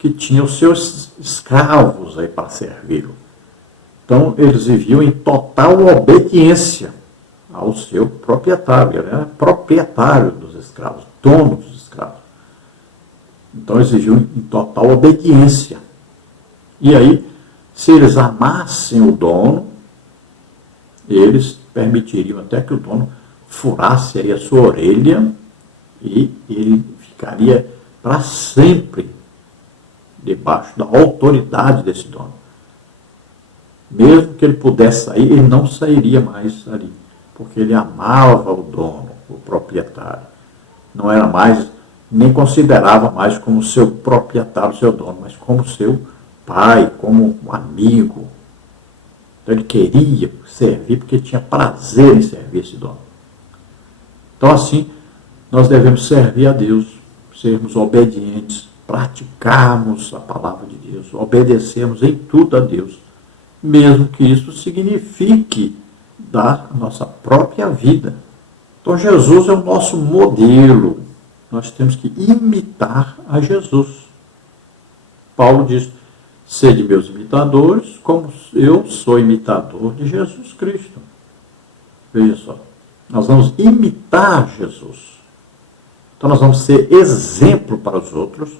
que tinha os seus escravos aí para servi-lo. Então, eles viviam em total obediência ao seu proprietário. Ele era proprietário dos escravos, dono dos escravos. Então, eles viviam em total obediência. E aí, se eles amassem o dono, eles permitiriam até que o dono furasse aí a sua orelha e ele ficaria para sempre debaixo da autoridade desse dono. Mesmo que ele pudesse sair, ele não sairia mais ali, porque ele amava o dono, o proprietário. Não era mais, nem considerava mais como seu proprietário, seu dono, mas como seu pai, como um amigo. Então ele queria servir porque tinha prazer em servir esse dono. Então assim, nós devemos servir a Deus, sermos obedientes, praticarmos a palavra de Deus, obedecermos em tudo a Deus, mesmo que isso signifique dar a nossa própria vida. Então Jesus é o nosso modelo. Nós temos que imitar a Jesus. Paulo diz: sede meus imitadores, como eu sou imitador de Jesus Cristo. Veja só, nós vamos imitar Jesus. Então nós vamos ser exemplo para os outros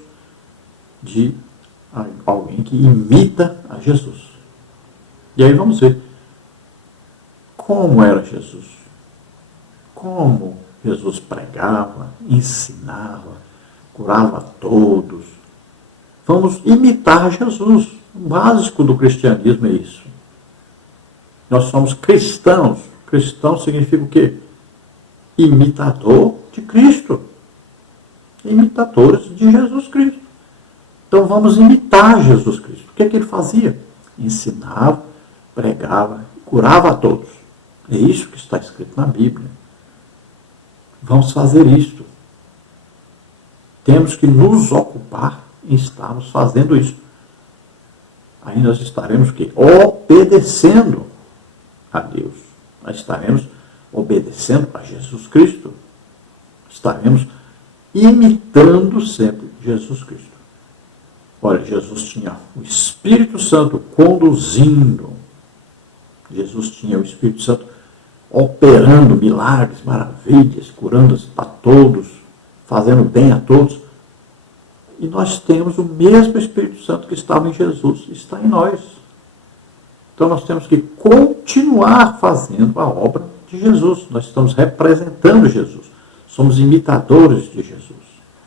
de alguém que imita a Jesus. E aí vamos ver como era Jesus. Como Jesus pregava, ensinava, curava a todos. Vamos imitar Jesus. O básico do cristianismo é isso. Nós somos cristãos. Cristão significa o quê? Imitador de Cristo. Imitadores de Jesus Cristo. Então vamos imitar Jesus Cristo. O que é que ele fazia? Ensinava, pregava, curava a todos. É isso que está escrito na Bíblia. Vamos fazer isto. Temos que nos ocupar em estarmos fazendo isso. Aí nós estaremos o quê? Obedecendo a Deus. Nós estaremos obedecendo a Jesus Cristo. Estaremos imitando sempre Jesus Cristo. Olha, Jesus tinha o Espírito Santo conduzindo. Jesus tinha o Espírito Santo operando milagres, maravilhas, curando a todos, fazendo bem a todos. E nós temos o mesmo Espírito Santo que estava em Jesus, está em nós. Então nós temos que continuar fazendo a obra de Jesus. Nós estamos representando Jesus. Somos imitadores de Jesus.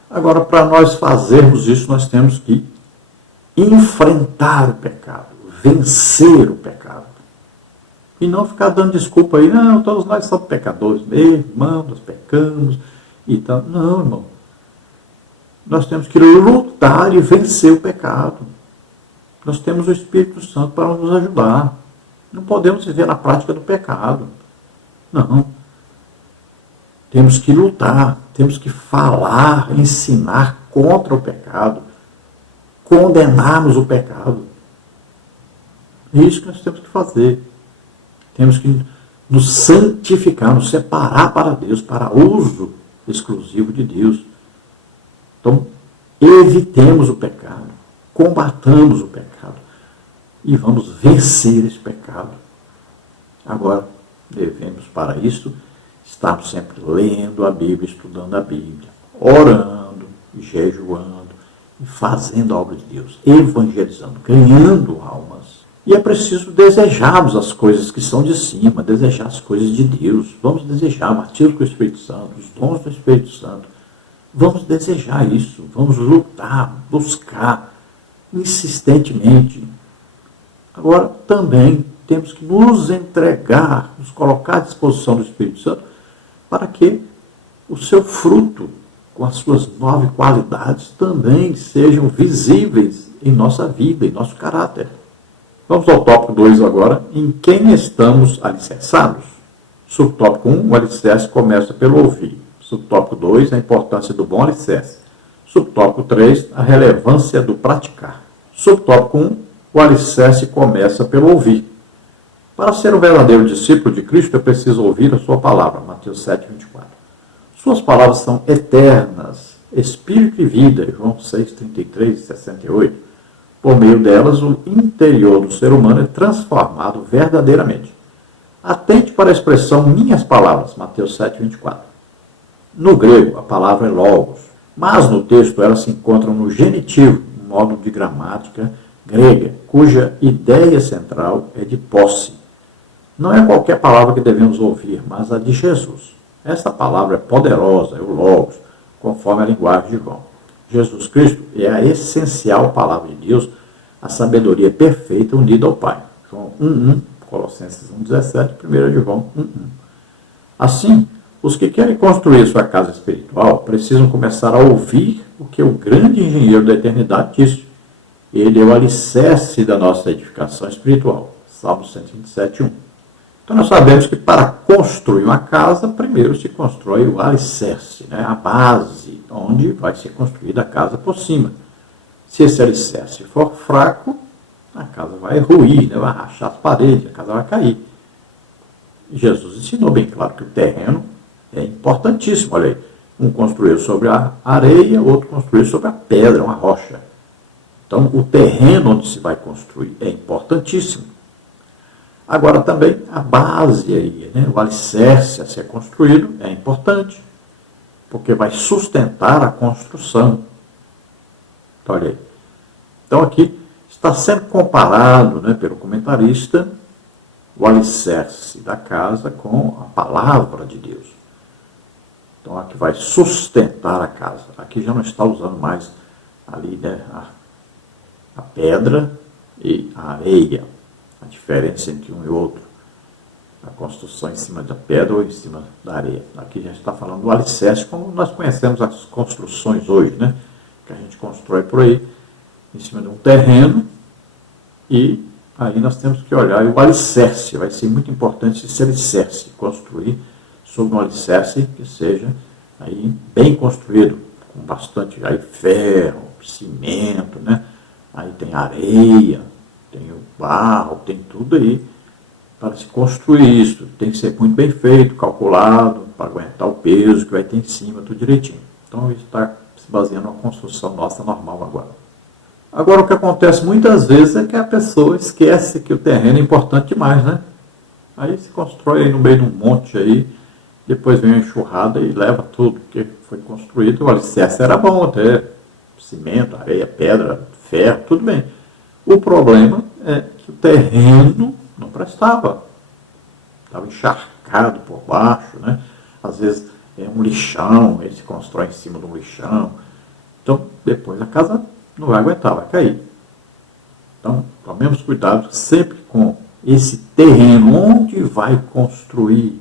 Agora, para nós fazermos isso, nós temos que enfrentar o pecado, vencer o pecado. E não ficar dando desculpa aí: não, todos nós somos pecadores mesmo, irmão, nós pecamos e tal. Não, irmão. Nós temos que lutar e vencer o pecado. Nós temos o Espírito Santo para nos ajudar. Não podemos viver na prática do pecado. Não. Temos que lutar, temos que falar, ensinar contra o pecado, condenarmos o pecado. É isso que nós temos que fazer. Temos que nos santificar, nos separar para Deus, para uso exclusivo de Deus. Então, evitemos o pecado, combatamos o pecado e vamos vencer esse pecado. Agora, devemos para isso estarmos sempre lendo a Bíblia, estudando a Bíblia, orando, jejuando e fazendo a obra de Deus, evangelizando, ganhando almas. E é preciso desejarmos as coisas que são de cima, desejar as coisas de Deus. Vamos desejar o batismo com o Espírito Santo, os dons do Espírito Santo. vamos desejar isso, vamos lutar, buscar insistentemente. Agora, também temos que nos entregar, nos colocar à disposição do Espírito Santo para que o seu fruto, com as suas 9 qualidades, também sejam visíveis em nossa vida, em nosso caráter. Vamos ao tópico 2 agora, em quem estamos alicerçados. Subtópico 1, o alicerce começa pelo ouvir. Subtópico 2, a importância do bom alicerce. Subtópico 3, a relevância do praticar. Subtópico 1, o alicerce começa pelo ouvir. Para ser um verdadeiro discípulo de Cristo, é preciso ouvir a sua palavra. Mateus 7, 24. Suas palavras são eternas, espírito e vida. João 6, 33 e 68. Por meio delas, o interior do ser humano é transformado verdadeiramente. Atente para a expressão minhas palavras. Mateus 7, 24. No grego, a palavra é logos, mas no texto elas se encontram no genitivo, um modo de gramática grega, cuja ideia central é de posse. Não é qualquer palavra que devemos ouvir, mas a de Jesus. Esta palavra é poderosa, é o logos, conforme a linguagem de João. Jesus Cristo é a essencial palavra de Deus, a sabedoria perfeita unida ao Pai. João 1:1, Colossenses 1:17, 1 de João 1:1. Assim, os que querem construir sua casa espiritual precisam começar a ouvir o que o grande engenheiro da eternidade disse. Ele é o alicerce da nossa edificação espiritual. Salmo 127:1. Então nós sabemos que para construir uma casa, primeiro se constrói o alicerce, né? A base, onde vai ser construída a casa por cima. Se esse alicerce for fraco, a casa vai ruir, né? Vai rachar as paredes, a casa vai cair. Jesus ensinou bem claro que o terreno é importantíssimo. Olha aí, um construiu sobre a areia, outro construiu sobre a pedra, uma rocha. Então, o terreno onde se vai construir é importantíssimo. Agora, também, a base aí, né, o alicerce a ser construído é importante, porque vai sustentar a construção. Então, olha aí. Então, aqui está sendo comparado, né, pelo comentarista o alicerce da casa com a palavra de Deus. Então, aqui vai sustentar a casa. Aqui já não está usando mais ali, né, a pedra e a areia. A diferença entre um e outro. A construção em cima da pedra ou em cima da areia. Aqui já está falando do alicerce, como nós conhecemos as construções hoje, né? Que a gente constrói por aí, em cima de um terreno, e aí nós temos que olhar, e o alicerce, vai ser muito importante esse alicerce, construir sobre um alicerce que seja aí bem construído, com bastante aí ferro, cimento, né? Aí tem areia, tem o barro, tem tudo aí para se construir isso. Tem que ser muito bem feito, calculado, para aguentar o peso que vai ter em cima, tudo direitinho. Então isso está se baseando na construção nossa normal agora. Agora o que acontece muitas vezes é que a pessoa esquece que o terreno é importante demais, né? Aí se constrói aí no meio de um monte aí, depois vem a enxurrada e leva tudo que foi construído. O alicerce era bom até, cimento, areia, pedra, ferro, tudo bem. O problema é que o terreno não prestava. Estava encharcado por baixo, né? Às vezes é um lixão, ele se constrói em cima de um lixão. Então, depois a casa não vai aguentar, vai cair. Então, tomemos cuidado sempre com esse terreno, onde vai construir.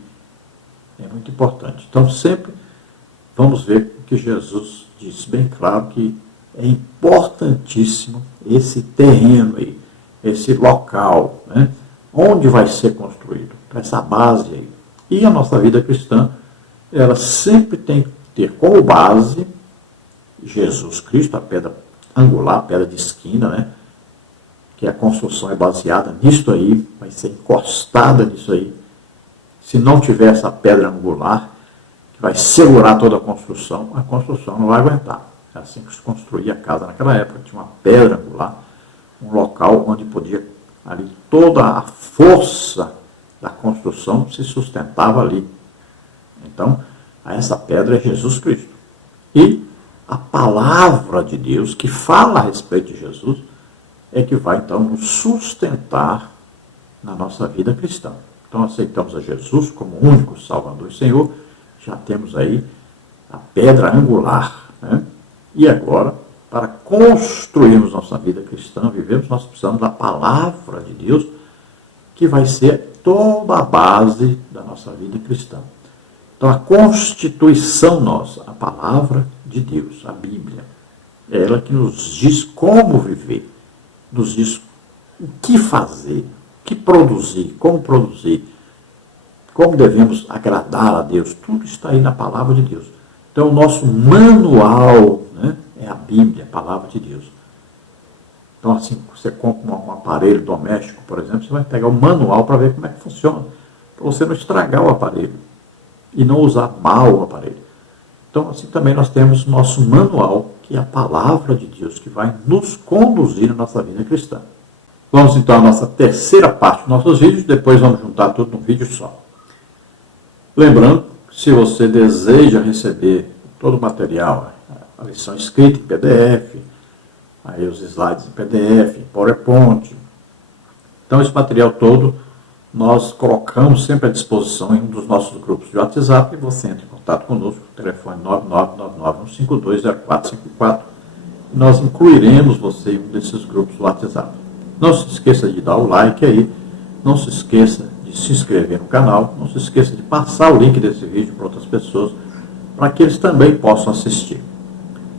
É muito importante. Então, sempre vamos ver o que Jesus disse bem claro, que é importantíssimo esse terreno aí, esse local, né? Onde vai ser construído, essa base aí. E a nossa vida cristã, ela sempre tem que ter como base Jesus Cristo, a pedra angular, a pedra de esquina, né? Que a construção é baseada nisso aí, vai ser encostada nisso aí. Se não tiver essa pedra angular, que vai segurar toda a construção não vai aguentar. É assim que se construía a casa naquela época. Tinha uma pedra angular, um local onde podia, ali, toda a força da construção se sustentava ali. Então, essa pedra é Jesus Cristo. E a palavra de Deus, que fala a respeito de Jesus, é que vai, então, nos sustentar na nossa vida cristã. Então, aceitamos a Jesus como único Salvador e Senhor, já temos aí a pedra angular, né? E agora, para construirmos nossa vida cristã, vivemos, nós precisamos da palavra de Deus, que vai ser toda a base da nossa vida cristã. Então, a constituição nossa, a palavra de Deus, a Bíblia, é ela que nos diz como viver, nos diz o que fazer, o que produzir, como devemos agradar a Deus. Tudo está aí na palavra de Deus. Então, o nosso manual, né, é a Bíblia, a palavra de Deus. Então, assim, você compra um aparelho doméstico, por exemplo, você vai pegar o manual para ver como é que funciona, para você não estragar o aparelho e não usar mal o aparelho. Então, assim também nós temos nosso manual, que é a palavra de Deus, que vai nos conduzir na nossa vida cristã. Vamos então à nossa terceira parte dos nossos vídeos, depois vamos juntar tudo num vídeo só. Lembrando, se você deseja receber todo o material, a lição escrita em PDF, aí os slides em PDF, em PowerPoint, então esse material todo nós colocamos sempre à disposição em um dos nossos grupos de WhatsApp, e você entra em contato conosco, telefone 99991520454, e nós incluiremos você em um desses grupos do WhatsApp. Não se esqueça de dar o like aí, não se esqueça de se inscrever no canal, não se esqueça de passar o link desse vídeo para outras pessoas, para que eles também possam assistir.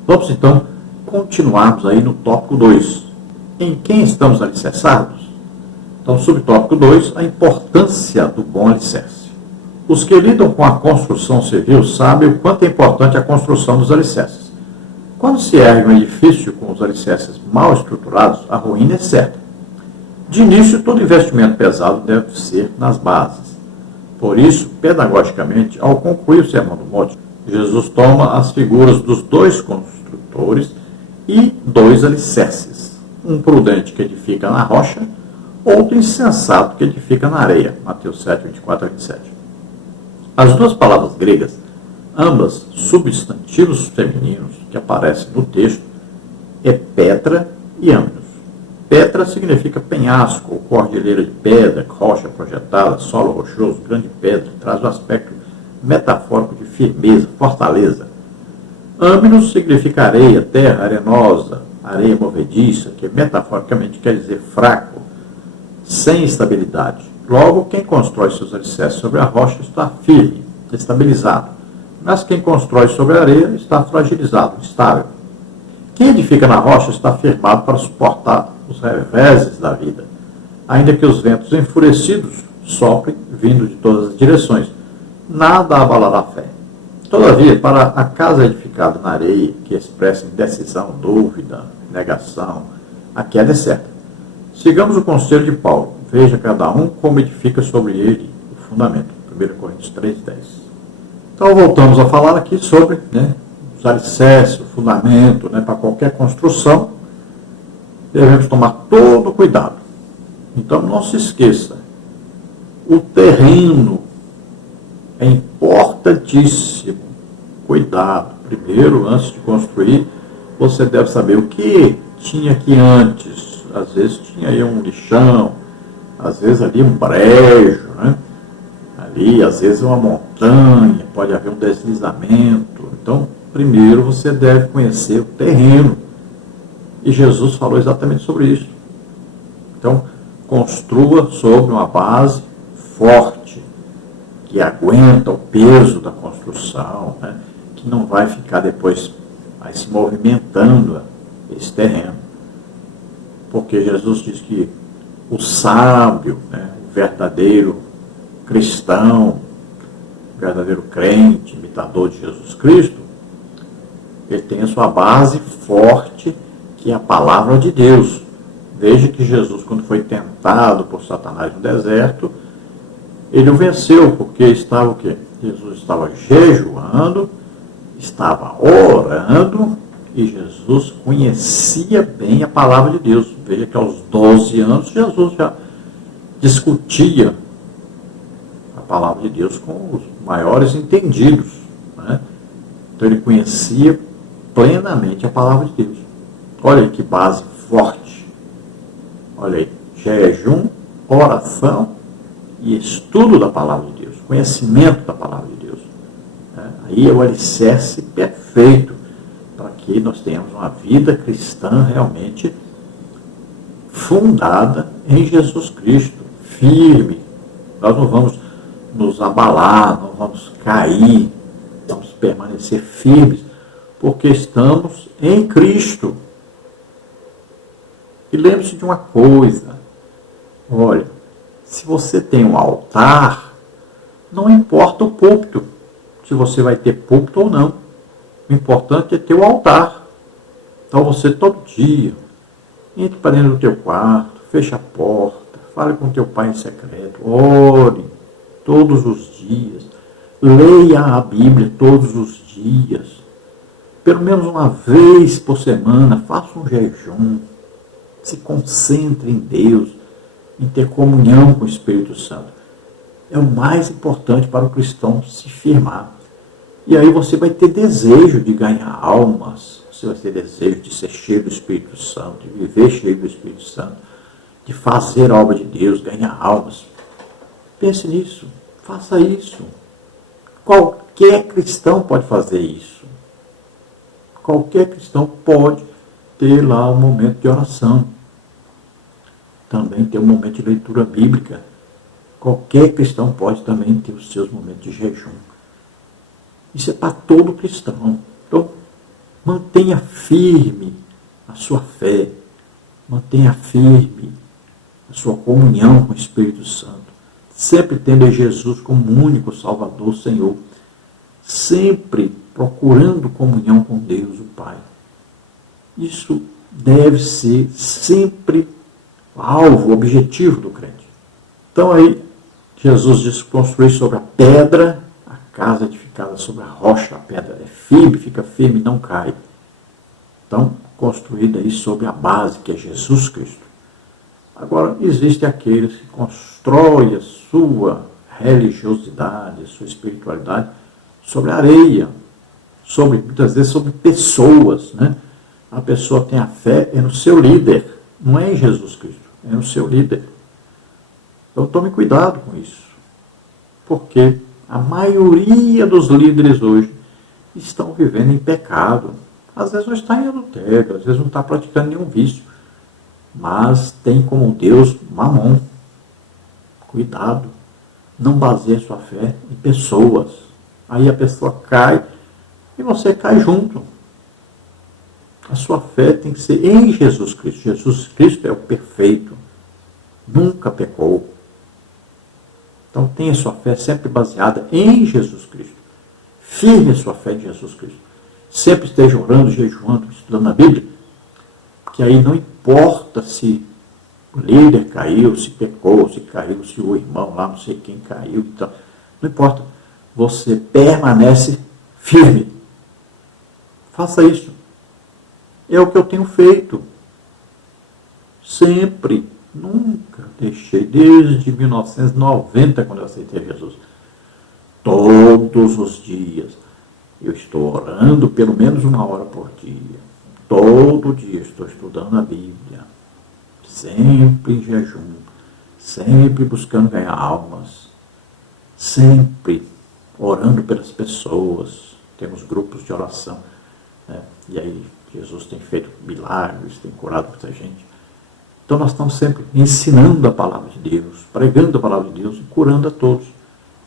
Vamos então continuarmos aí no tópico 2. Em quem estamos alicerçados? Então, subtópico 2, a importância do bom alicerce. Os que lidam com a construção civil sabem o quanto é importante a construção dos alicerces. Quando se ergue um edifício com os alicerces mal estruturados, a ruína é certa. De início, todo investimento pesado deve ser nas bases. Por isso, pedagogicamente, ao concluir o Sermão do Monte, Jesus toma as figuras dos dois construtores e dois alicerces. Um prudente que edifica na rocha, outro insensato que edifica na areia. Mateus 7, 24 a 27. As duas palavras gregas, ambas substantivos femininos que aparecem no texto, é Petra e Âminos. Petra significa penhasco, ou cordilheira de pedra, rocha projetada, solo rochoso, grande pedra, traz o aspecto metafórico de firmeza, fortaleza. Âminos significa areia, terra arenosa, areia movediça, que metaforicamente quer dizer fraco, sem estabilidade. Logo, quem constrói seus alicerces sobre a rocha está firme, estabilizado. Mas quem constrói sobre a areia está fragilizado, instável. Quem edifica na rocha está firmado para suportar os reveses da vida, ainda que os ventos enfurecidos soprem, vindo de todas as direções. Nada abalará a fé. Todavia, para a casa edificada na areia, que expressa indecisão, dúvida, negação, a queda é certa. Sigamos o conselho de Paulo. Veja cada um como edifica sobre ele o fundamento. 1 Coríntios 3:10. Então, voltamos a falar aqui sobre os alicerces, o fundamento, para qualquer construção. Devemos tomar todo o cuidado. Então, não se esqueça. O terreno é importantíssimo. Cuidado. Primeiro, antes de construir, você deve saber o que tinha aqui antes. Às vezes tinha aí um lixão, às vezes ali um brejo, ali às vezes uma montanha, pode haver um deslizamento. Então, primeiro você deve conhecer o terreno. E Jesus falou exatamente sobre isso. Então, construa sobre uma base forte, que aguenta o peso da construção, que não vai ficar depois aí se movimentando esse terreno. Porque Jesus diz que o sábio, o verdadeiro cristão, o verdadeiro crente, imitador de Jesus Cristo, ele tem a sua base forte, que é a palavra de Deus. Veja que Jesus, quando foi tentado por Satanás no deserto, ele o venceu, porque estava o quê? Jesus estava jejuando, estava orando, e Jesus conhecia bem a palavra de Deus. Veja que aos 12 anos Jesus já discutia a palavra de Deus com os maiores entendidos. Então ele conhecia plenamente a palavra de Deus. Olha aí que base forte. Olha aí, jejum, oração e estudo da palavra de Deus, conhecimento da palavra de Deus. Aí é o alicerce perfeito que nós tenhamos uma vida cristã realmente fundada em Jesus Cristo, firme. Nós não vamos nos abalar, não vamos cair, vamos permanecer firmes, porque estamos em Cristo. E lembre-se de uma coisa, olha, se você tem um altar, não importa o púlpito, se você vai ter púlpito ou não. O importante é ter o altar. Então você todo dia, entre para dentro do teu quarto, feche a porta, fale com teu pai em secreto, ore todos os dias, leia a Bíblia todos os dias, pelo menos uma vez por semana, faça um jejum, se concentre em Deus, em ter comunhão com o Espírito Santo. É o mais importante para o cristão se firmar. E aí você vai ter desejo de ganhar almas, você vai ter desejo de ser cheio do Espírito Santo, de viver cheio do Espírito Santo, de fazer a obra de Deus, ganhar almas. Pense nisso, faça isso. Qualquer cristão pode fazer isso. Qualquer cristão pode ter lá um momento de oração. Também ter um momento de leitura bíblica. Qualquer cristão pode também ter os seus momentos de jejum. Isso é para todo cristão. Então, mantenha firme a sua fé. Mantenha firme a sua comunhão com o Espírito Santo. Sempre tendo Jesus como único Salvador, Senhor. Sempre procurando comunhão com Deus, o Pai. Isso deve ser sempre alvo, objetivo do crente. Então aí, Jesus diz construir sobre a pedra, a casa edificada sobre a rocha, a pedra é firme, fica firme, não cai. Então, construída aí sobre a base, que é Jesus Cristo. Agora, existem aqueles que constroem a sua religiosidade, a sua espiritualidade sobre areia, muitas vezes sobre pessoas, né? A pessoa tem a fé no seu líder, não é em Jesus Cristo, é no seu líder. Então tome cuidado com isso, porque a maioria dos líderes hoje estão vivendo em pecado. Às vezes não está em adultério, às vezes não está praticando nenhum vício, mas tem como Deus Mamon. Cuidado, não baseie sua fé em pessoas. Aí a pessoa cai e você cai junto. A sua fé tem que ser em Jesus Cristo. Jesus Cristo é o perfeito, nunca pecou. Então tenha sua fé sempre baseada em Jesus Cristo. Firme a sua fé em Jesus Cristo. Sempre esteja orando, jejuando, estudando a Bíblia, que aí não importa se o líder caiu, se pecou, se caiu, se o irmão lá, não sei quem caiu, então, não importa. Você permanece firme. Faça isso. É o que eu tenho feito. Sempre. Nunca deixei. Desde 1990, quando eu aceitei Jesus. Todos os dias. Eu estou orando pelo menos 1 hora por dia. Todo dia estou estudando a Bíblia. Sempre em jejum. Sempre buscando ganhar almas. Sempre orando pelas pessoas. Temos grupos de oração, né? E aí Jesus tem feito milagres, tem curado muita gente. Então nós estamos sempre ensinando a palavra de Deus, pregando a palavra de Deus e curando a todos.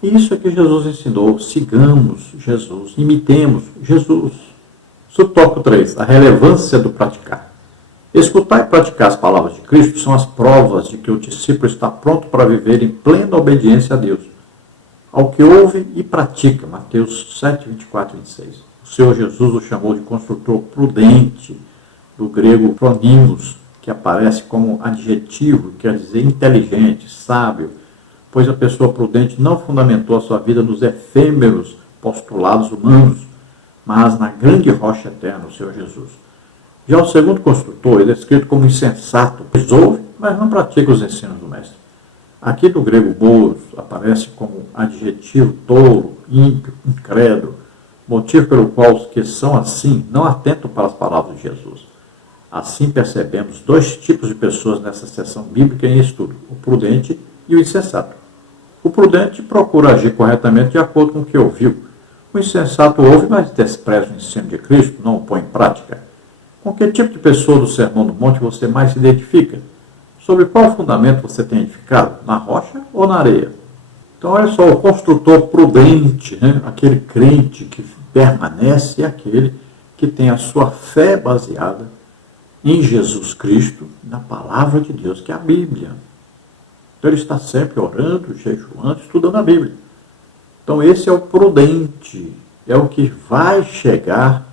E isso é que Jesus ensinou. Sigamos Jesus, imitemos Jesus. Subtópico 3, a relevância do praticar. Escutar e praticar as palavras de Cristo são as provas de que o discípulo está pronto para viver em plena obediência a Deus. Ao que ouve e pratica, Mateus 7, 24 e 26. O Senhor Jesus o chamou de construtor prudente, do grego phronimos, que aparece como adjetivo, quer dizer inteligente, sábio, pois a pessoa prudente não fundamentou a sua vida nos efêmeros postulados humanos, mas na grande rocha eterna, o Senhor Jesus. Já o segundo construtor, ele é escrito como insensato, pois ouve, mas não pratica os ensinos do mestre. Aqui do grego bolos aparece como adjetivo tolo, ímpio, incrédulo, motivo pelo qual os que são assim não atentam para as palavras de Jesus. Assim percebemos 2 tipos de pessoas nessa seção bíblica em estudo, o prudente e o insensato. O prudente procura agir corretamente de acordo com o que ouviu. O O insensato ouve, mas despreza o ensino de Cristo, não o põe em prática. Com que tipo de pessoa do Sermão do Monte você mais se identifica? Sobre qual fundamento você tem edificado? Na rocha ou na areia? Então, olha só, o construtor prudente, né? Aquele crente que permanece, é aquele que tem a sua fé baseada em Jesus Cristo, na palavra de Deus, que é a Bíblia. Então, ele está sempre orando, jejuando, estudando a Bíblia. Então, esse é o prudente, é o que vai chegar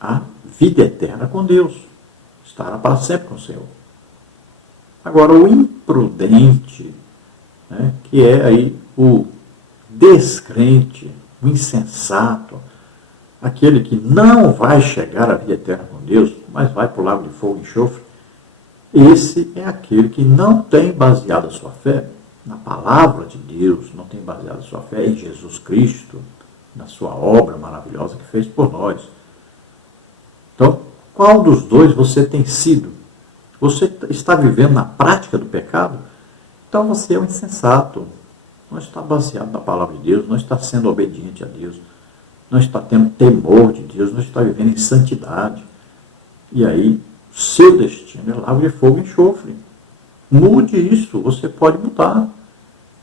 à vida eterna com Deus. Estará para sempre com o Senhor. Agora, o imprudente, né, que é aí o descrente, o insensato, aquele que não vai chegar à vida eterna com Deus, mas vai para o lago de fogo e enxofre, esse é aquele que não tem baseado a sua fé na palavra de Deus, não tem baseado a sua fé em Jesus Cristo, na sua obra maravilhosa que fez por nós. Então, qual dos dois você tem sido? Você está vivendo na prática do pecado? Então você é um insensato. Não está baseado na palavra de Deus, não está sendo obediente a Deus, não está tendo temor de Deus, não está vivendo em santidade. E aí, seu destino é lago de fogo e enxofre. Mude isso, você pode mudar.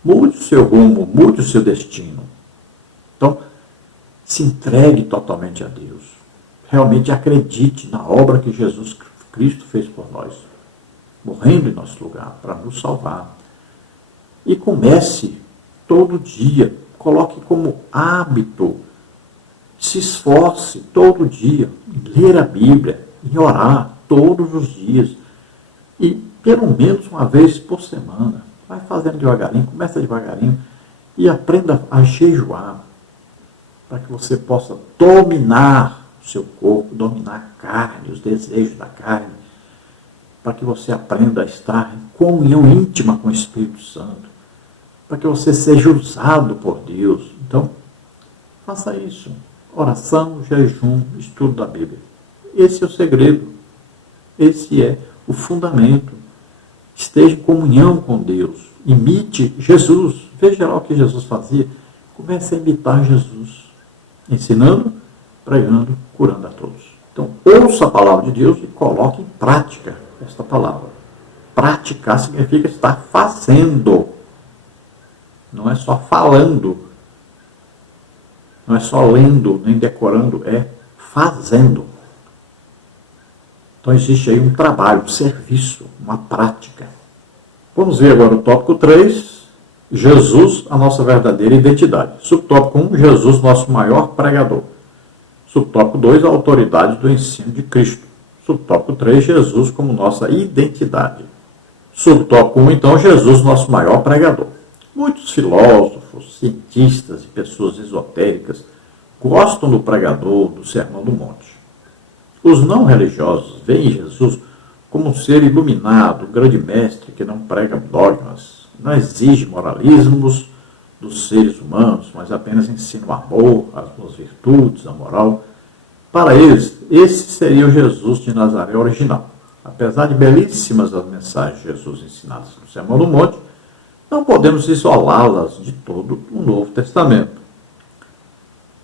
Mude o seu rumo, mude o seu destino. Então, se entregue totalmente a Deus. Realmente acredite na obra que Jesus Cristo fez por nós, morrendo em nosso lugar, para nos salvar. E comece todo dia, coloque como hábito, se esforce todo dia em ler a Bíblia, em orar todos os dias. E pelo menos uma vez por semana. Vai fazendo devagarinho, começa devagarinho e aprenda a jejuar, para que você possa dominar o seu corpo, dominar a carne, os desejos da carne, para que você aprenda a estar em comunhão íntima com o Espírito Santo, para que você seja usado por Deus. Então, faça isso. Oração, jejum, estudo da Bíblia. Esse é o segredo. Esse é o fundamento. Esteja em comunhão com Deus. Imite Jesus. Veja lá o que Jesus fazia. Comece a imitar Jesus. Ensinando, pregando, curando a todos. Então, ouça a palavra de Deus e coloque em prática esta palavra. Praticar significa estar fazendo. Não é só falando. Não é só lendo, nem decorando. É fazendo. Então existe aí um trabalho, um serviço, uma prática. Vamos ver agora o tópico 3, Jesus, a nossa verdadeira identidade. Subtópico 1, Jesus, nosso maior pregador. Subtópico 2, a autoridade do ensino de Cristo. Subtópico 3, Jesus como nossa identidade. Subtópico 1, então, Jesus, nosso maior pregador. Muitos filósofos, cientistas e pessoas esotéricas gostam do pregador do Sermão do Monte. Os não religiosos veem Jesus como um ser iluminado, um grande mestre que não prega dogmas, não exige moralismos dos seres humanos, mas apenas ensina o amor, as boas virtudes, a moral. Para eles, esse seria o Jesus de Nazaré original. Apesar de belíssimas as mensagens de Jesus ensinadas no Sermão do Monte, não podemos isolá-las de todo o Novo Testamento.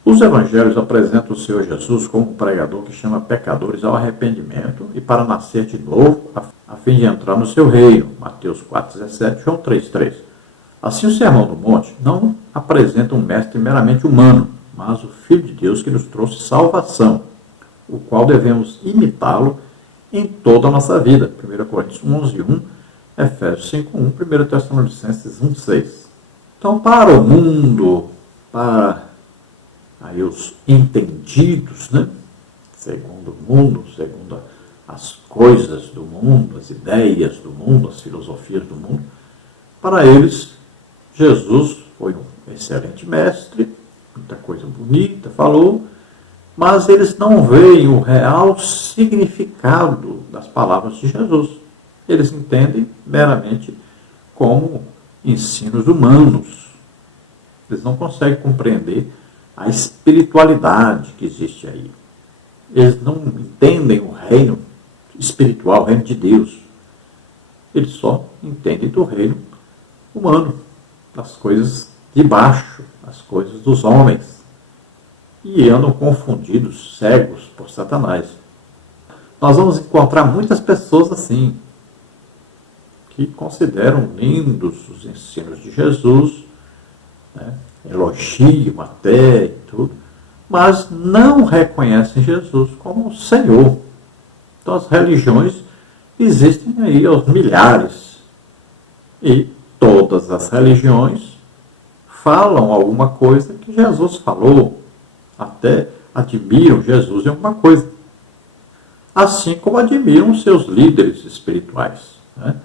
Os evangelhos apresentam o Senhor Jesus como um pregador que chama pecadores ao arrependimento e para nascer de novo, a fim de entrar no seu reino. Mateus 4,17, João 3,3. Assim, o Sermão do Monte não apresenta um mestre meramente humano, mas o Filho de Deus que nos trouxe salvação, o qual devemos imitá-lo em toda a nossa vida. 1 Coríntios 11,1, Efésios 5,1, 1 Tessalonicenses 1,6. Então, para o mundo, para aí os entendidos, né? Segundo o mundo, segundo as coisas do mundo, as ideias do mundo, as filosofias do mundo, para eles, Jesus foi um excelente mestre, muita coisa bonita, falou, mas eles não veem o real significado das palavras de Jesus. Eles entendem meramente como ensinos humanos. Eles não conseguem compreender a espiritualidade que existe aí. Eles não entendem o reino espiritual, o reino de Deus. Eles só entendem do reino humano, das coisas de baixo, as coisas dos homens. e andam confundidos, cegos por Satanás. Nós vamos encontrar muitas pessoas assim, que consideram lindos os ensinos de Jesus, né? Elogiam até e tudo, mas não reconhecem Jesus como o Senhor. Então as religiões existem aí aos milhares, e todas as religiões falam alguma coisa que Jesus falou, até admiram Jesus em alguma coisa, assim como admiram seus líderes espirituais, né?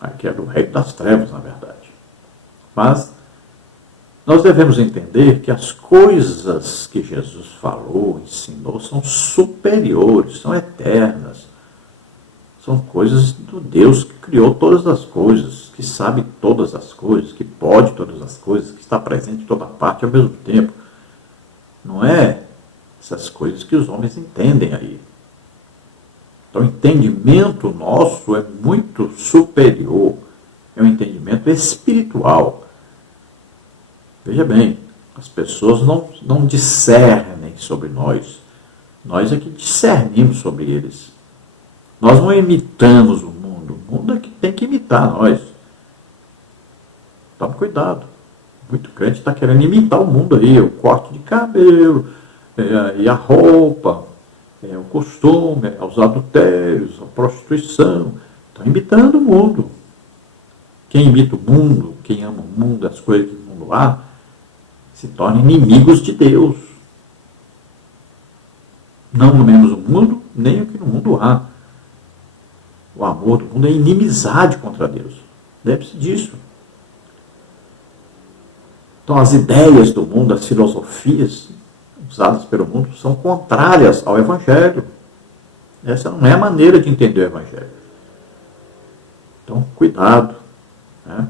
Aqui é do reino das trevas, na verdade. Mas nós devemos entender que as coisas que Jesus falou, ensinou, são superiores, são eternas. São coisas do Deus que criou todas as coisas, que sabe todas as coisas, que pode todas as coisas, que está presente em toda parte ao mesmo tempo. Não é essas coisas que os homens entendem aí. Então, o entendimento nosso é muito superior. É um entendimento espiritual. Veja bem, as pessoas não discernem sobre nós. Nós é que discernimos sobre eles. Nós não imitamos o mundo é que tem que imitar nós. Tome cuidado. Muito crente está querendo imitar o mundo aí, o corte de cabelo, e a roupa, o costume, os adultérios, a prostituição. Estão imitando o mundo. Quem imita o mundo, quem ama o mundo, as coisas que o mundo há, se tornam inimigos de Deus. Não amemos o mundo, nem o que no mundo há. O amor do mundo é inimizade contra Deus. Lembre-se disso. Então, as ideias do mundo, as filosofias usadas pelo mundo são contrárias ao Evangelho. Essa não é a maneira de entender o Evangelho. Então, cuidado, né?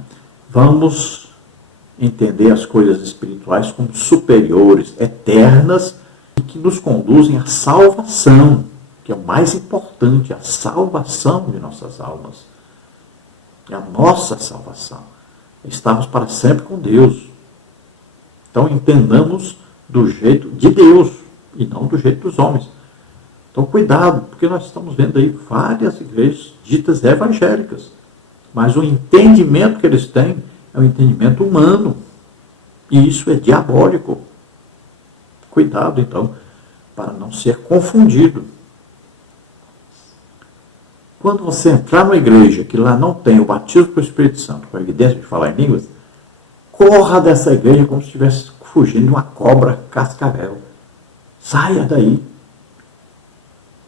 Vamos entender as coisas espirituais como superiores, eternas, e que nos conduzem à salvação, que é o mais importante, a salvação de nossas almas. É a nossa salvação. Estamos para sempre com Deus. Então entendamos do jeito de Deus e não do jeito dos homens. Então cuidado, porque nós estamos vendo aí várias igrejas ditas evangélicas, mas o entendimento que eles têm é um entendimento humano, e isso é diabólico. Cuidado então, para não ser confundido. Quando você entrar numa igreja que lá não tem o batismo com o Espírito Santo, com a evidência de falar em línguas, corra dessa igreja como se estivesse fugindo de uma cobra cascavel. Saia daí.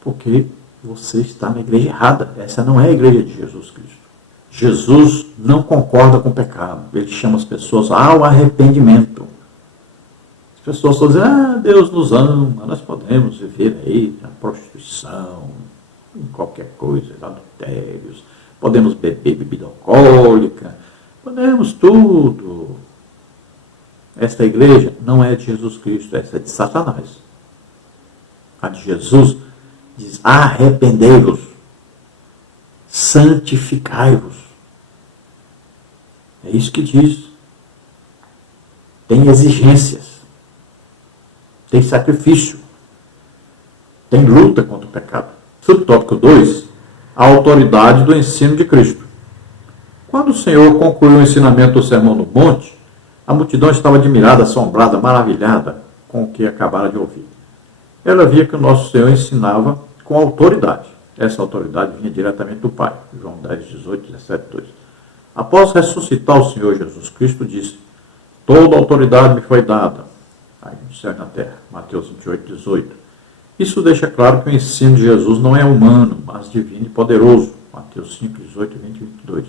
Porque você está na igreja errada. Essa não é a igreja de Jesus Cristo. Jesus não concorda com o pecado. Ele chama as pessoas ao arrependimento. As pessoas estão dizendo, Deus nos ama, nós podemos viver aí na prostituição, em qualquer coisa, adultérios, podemos beber bebida alcoólica, podemos tudo. Esta igreja não é de Jesus Cristo, esta é de Satanás. A de Jesus diz, arrependei-vos, santificai-vos. É isso que diz. Tem exigências, tem sacrifício, tem luta contra o pecado. Subtópico 2, a autoridade do ensino de Cristo. Quando o Senhor concluiu o ensinamento do Sermão do Monte, a multidão estava admirada, assombrada, maravilhada com o que acabara de ouvir. Ela via que o nosso Senhor ensinava com autoridade. Essa autoridade vinha diretamente do Pai. João 10, 18, 17, 2. Após ressuscitar o Senhor Jesus Cristo, disse, toda a autoridade me foi dada, aí no céu e na terra. Mateus 28, 18. Isso deixa claro que o ensino de Jesus não é humano, mas divino e poderoso. Mateus 5, 18, 20 e 22.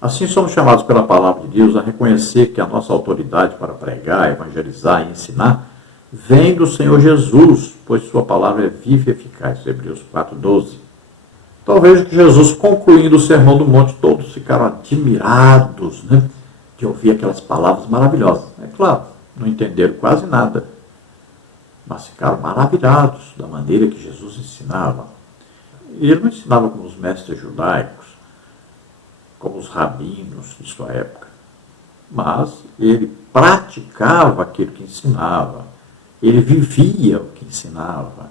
Assim somos chamados pela palavra de Deus a reconhecer que a nossa autoridade para pregar, evangelizar e ensinar vem do Senhor Jesus, pois sua palavra é viva e eficaz. Hebreus 4, 12. Então veja que Jesus, concluindo o Sermão do Monte, todos ficaram admirados, né, de ouvir aquelas palavras maravilhosas. É claro, não entenderam quase nada, mas ficaram maravilhados da maneira que Jesus ensinava. E ele não ensinava como os mestres judaicos, como os rabinos de sua época, mas ele praticava aquilo que ensinava. ele vivia o que ensinava.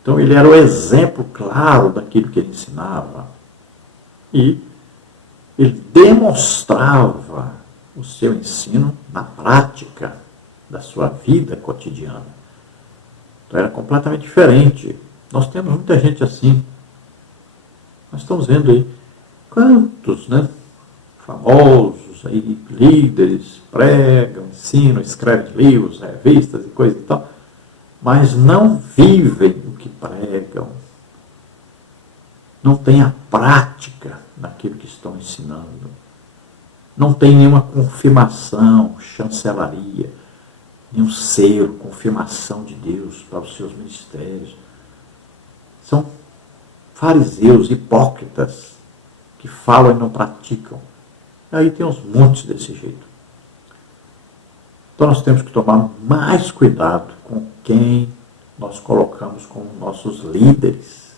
Então ele era o exemplo claro daquilo que ele ensinava. E ele demonstrava o seu ensino na prática da sua vida cotidiana. Então era completamente diferente. Nós temos muita gente assim. Nós estamos vendo aí quantos, famosos, aí, líderes, pregam, ensinam, escrevem livros, revistas e coisa e tal, mas não vivem o que pregam. Não têm a prática naquilo que estão ensinando. Não tem nenhuma confirmação, chancelaria, nenhum selo, confirmação de Deus para os seus ministérios. São fariseus, hipócritas, que falam e não praticam. Aí tem uns montes desse jeito. Então nós temos que tomar mais cuidado com quem nós colocamos como nossos líderes.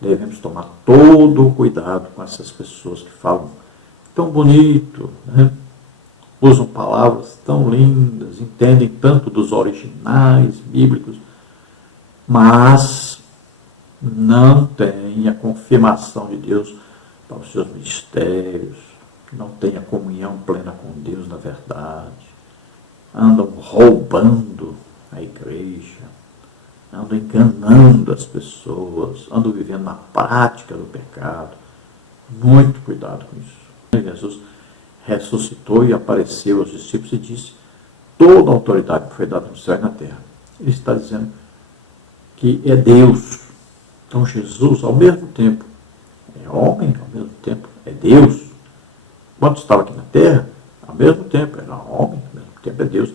Devemos tomar todo o cuidado com essas pessoas que falam tão bonito, usam palavras tão lindas, entendem tanto dos originais bíblicos, mas não têm a confirmação de Deus para os seus mistérios, não têm a comunhão plena com Deus na verdade, andam roubando a igreja, andam enganando as pessoas, andam vivendo na prática do pecado. Muito cuidado com isso. Jesus ressuscitou e apareceu aos discípulos e disse: toda a autoridade que foi dada no céu e na terra. Ele está dizendo que é Deus. Então Jesus, ao mesmo tempo, é homem, ao mesmo tempo é Deus. Quando estava aqui na terra, ao mesmo tempo era homem, ao mesmo tempo é Deus.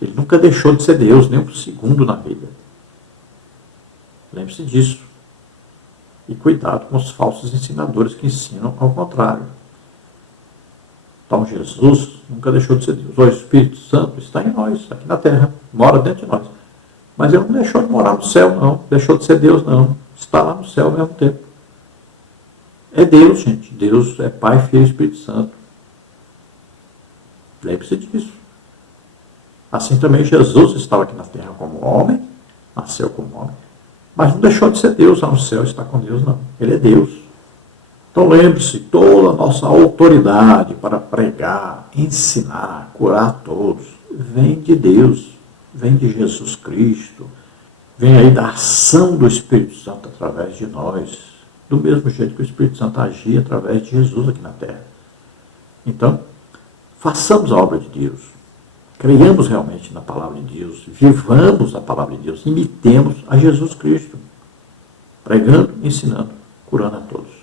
Ele nunca deixou de ser Deus, nem um segundo na vida. Lembre-se disso. E cuidado com os falsos ensinadores que ensinam ao contrário. Então Jesus nunca deixou de ser Deus. O Espírito Santo está em nós, aqui na terra, mora dentro de nós. Mas ele não deixou de morar no céu, não. Deixou de ser Deus, não. Está lá no céu ao mesmo tempo. É Deus, gente. Deus é Pai, Filho e Espírito Santo. Lembre-se disso. Assim também Jesus estava aqui na terra como homem, nasceu como homem, mas não deixou de ser Deus lá no céu, está com Deus, não. Ele é Deus. Então lembre-se, toda a nossa autoridade para pregar, ensinar, curar todos, vem de Deus, vem de Jesus Cristo, vem aí da ação do Espírito Santo através de nós, do mesmo jeito que o Espírito Santo agia através de Jesus aqui na terra. Então, façamos a obra de Deus, creiamos realmente na palavra de Deus, vivamos a palavra de Deus, imitemos a Jesus Cristo, pregando, ensinando, curando a todos.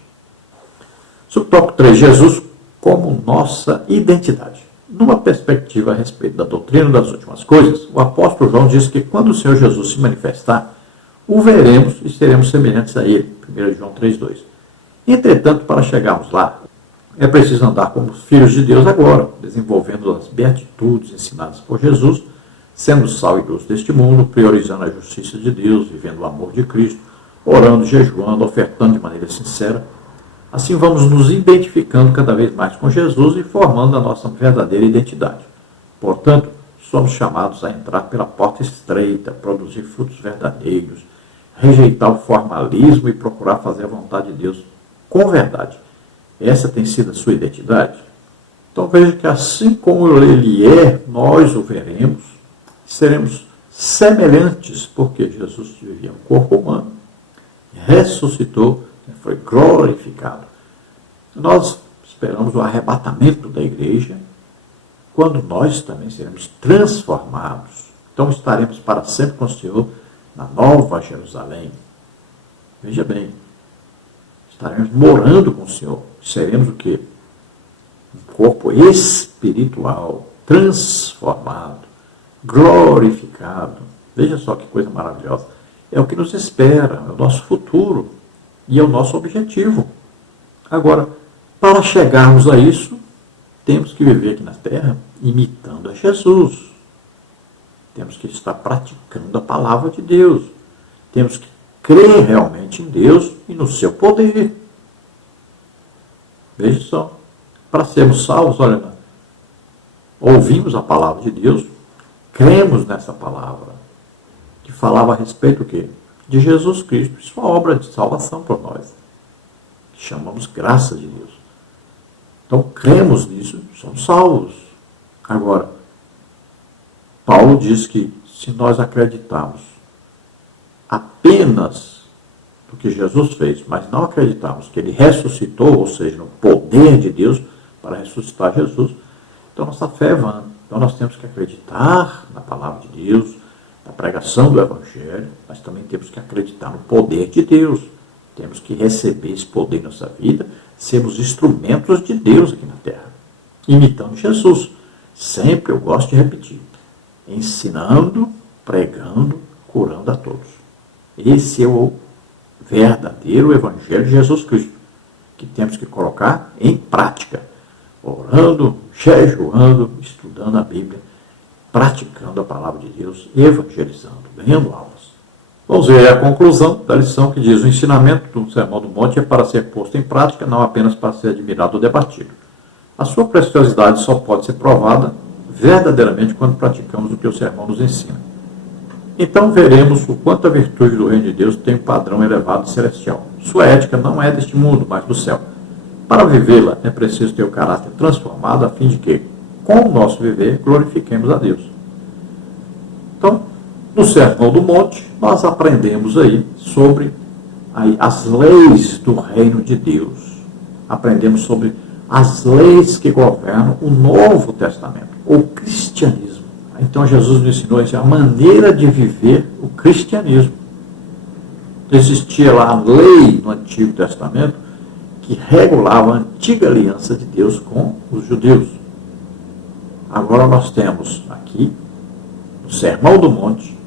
Subtópico 3, Jesus como nossa identidade. Numa perspectiva a respeito da doutrina das últimas coisas, o apóstolo João diz que quando o Senhor Jesus se manifestar, o veremos e seremos semelhantes a ele. 1 João 3,2. Entretanto, para chegarmos lá, é preciso andar como filhos de Deus agora, desenvolvendo as beatitudes ensinadas por Jesus, sendo sal e luz deste mundo, priorizando a justiça de Deus, vivendo o amor de Cristo, orando, jejuando, ofertando de maneira sincera. Assim vamos nos identificando cada vez mais com Jesus e formando a nossa verdadeira identidade. Portanto, somos chamados a entrar pela porta estreita, produzir frutos verdadeiros, rejeitar o formalismo e procurar fazer a vontade de Deus com verdade. Essa tem sido a sua identidade? Então veja que assim como ele é, nós o veremos, seremos semelhantes, porque Jesus vivia um corpo humano, ressuscitou, foi glorificado. Nós esperamos o arrebatamento da igreja, quando nós também seremos transformados. Então estaremos para sempre com o Senhor na Nova Jerusalém. Veja bem, estaremos morando com o Senhor. Seremos o quê? Um corpo espiritual, transformado, glorificado. Veja só que coisa maravilhosa. É o que nos espera, é o nosso futuro e é o nosso objetivo. Agora, para chegarmos a isso, temos que viver aqui na terra imitando a Jesus. Temos que estar praticando a palavra de Deus. Temos que crer realmente em Deus e no seu poder. Veja só, para sermos salvos, olha, ouvimos a palavra de Deus, cremos nessa palavra, que falava a respeito do quê? De Jesus Cristo e sua obra de salvação por nós, que chamamos graça de Deus. Então, cremos nisso, somos salvos. Agora, Paulo diz que se nós acreditarmos apenas do que Jesus fez, mas não acreditarmos que ele ressuscitou, ou seja, no poder de Deus para ressuscitar Jesus, então nossa fé é vã. Então nós temos que acreditar na palavra de Deus, na pregação do Evangelho, mas também temos que acreditar no poder de Deus. Temos que receber esse poder em nossa vida, sermos instrumentos de Deus aqui na terra, imitando Jesus. Sempre eu gosto de repetir, ensinando, pregando, curando a todos. Esse é o verdadeiro Evangelho de Jesus Cristo, que temos que colocar em prática, orando, jejuando, estudando a Bíblia, praticando a palavra de Deus, evangelizando, ganhando almas. Vamos ver a conclusão da lição que diz: o ensinamento do Sermão do Monte é para ser posto em prática, não apenas para ser admirado ou debatido. A sua preciosidade só pode ser provada verdadeiramente quando praticamos o que o sermão nos ensina. Então veremos o quanto a virtude do reino de Deus tem um padrão elevado e celestial. Sua ética não é deste mundo, mas do céu. Para vivê-la é preciso ter o caráter transformado a fim de que, com o nosso viver, glorifiquemos a Deus. Então, no Sermão do Monte, nós aprendemos aí sobre as leis do reino de Deus. Aprendemos sobre as leis que governam o Novo Testamento, o cristianismo. Então Jesus nos ensinou a maneira de viver o cristianismo. Existia lá a lei no Antigo Testamento que regulava a antiga aliança de Deus com os judeus. Agora nós temos aqui, no Sermão do Monte,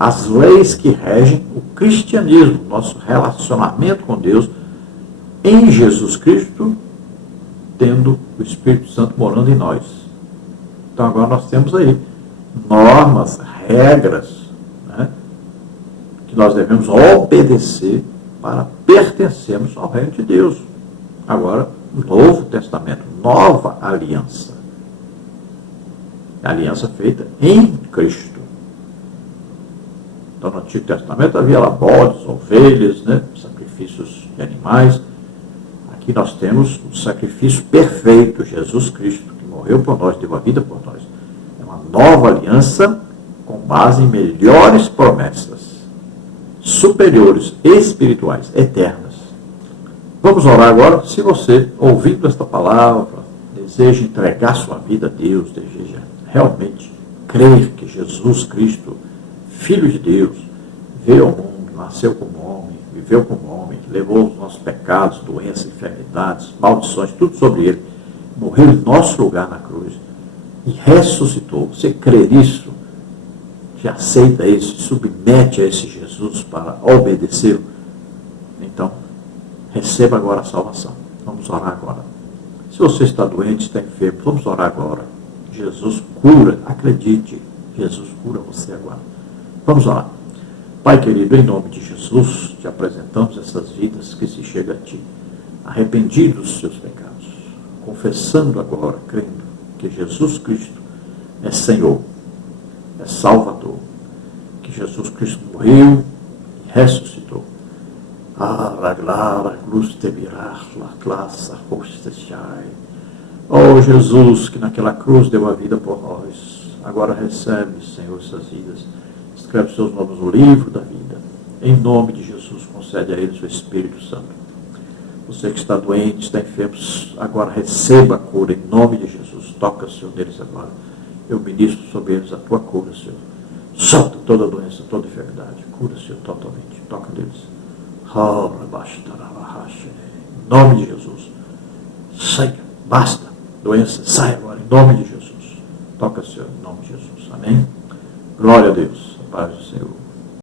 as leis que regem o cristianismo, nosso relacionamento com Deus, em Jesus Cristo, tendo o Espírito Santo morando em nós. Então agora nós temos aí normas, regras, né, que nós devemos obedecer para pertencermos ao reino de Deus. Agora, Novo Testamento, nova aliança. Aliança feita em Cristo. Então, no Antigo Testamento havia lá bodes, ovelhas, né, sacrifícios de animais. Aqui nós temos o sacrifício perfeito, Jesus Cristo, que morreu por nós, deu a vida por nós. É uma nova aliança com base em melhores promessas, superiores, espirituais, eternas. Vamos orar agora. Se você, ouvindo esta palavra, deseja entregar sua vida a Deus, deseja realmente crer que Jesus Cristo, Filho de Deus, veio ao mundo, nasceu como homem, viveu como homem, levou os nossos pecados, doenças, enfermidades, maldições, tudo sobre ele, morreu em nosso lugar na cruz e ressuscitou. Você crê nisso? Você aceita isso, se submete a esse Jesus para obedecê-lo? Então, receba agora a salvação. Vamos orar agora. Se você está doente, está enfermo, vamos orar agora. Jesus cura, acredite, Jesus cura você agora. Vamos orar. Pai querido, em nome de Jesus, te apresentamos essas vidas que se chegam a ti, arrependidos dos seus pecados, confessando agora, crendo que Jesus Cristo é Senhor, é Salvador, que Jesus Cristo morreu e ressuscitou. Oh Jesus, que naquela cruz deu a vida por nós, agora recebe, Senhor, essas vidas. Escreve seus nomes no livro da vida. Em nome de Jesus, concede a eles o Espírito Santo. Você que está doente, está enfermo, agora receba a cura em nome de Jesus. Toca, Senhor, neles agora. Eu ministro sobre eles a tua cura, Senhor. Solta toda doença, toda enfermidade. Cura, Senhor, totalmente. Toca neles. Em nome de Jesus. Saia, basta. Doença, sai agora, em nome de Jesus. Toca, Senhor, em nome de Jesus. Amém? Glória a Deus. Paz do Senhor.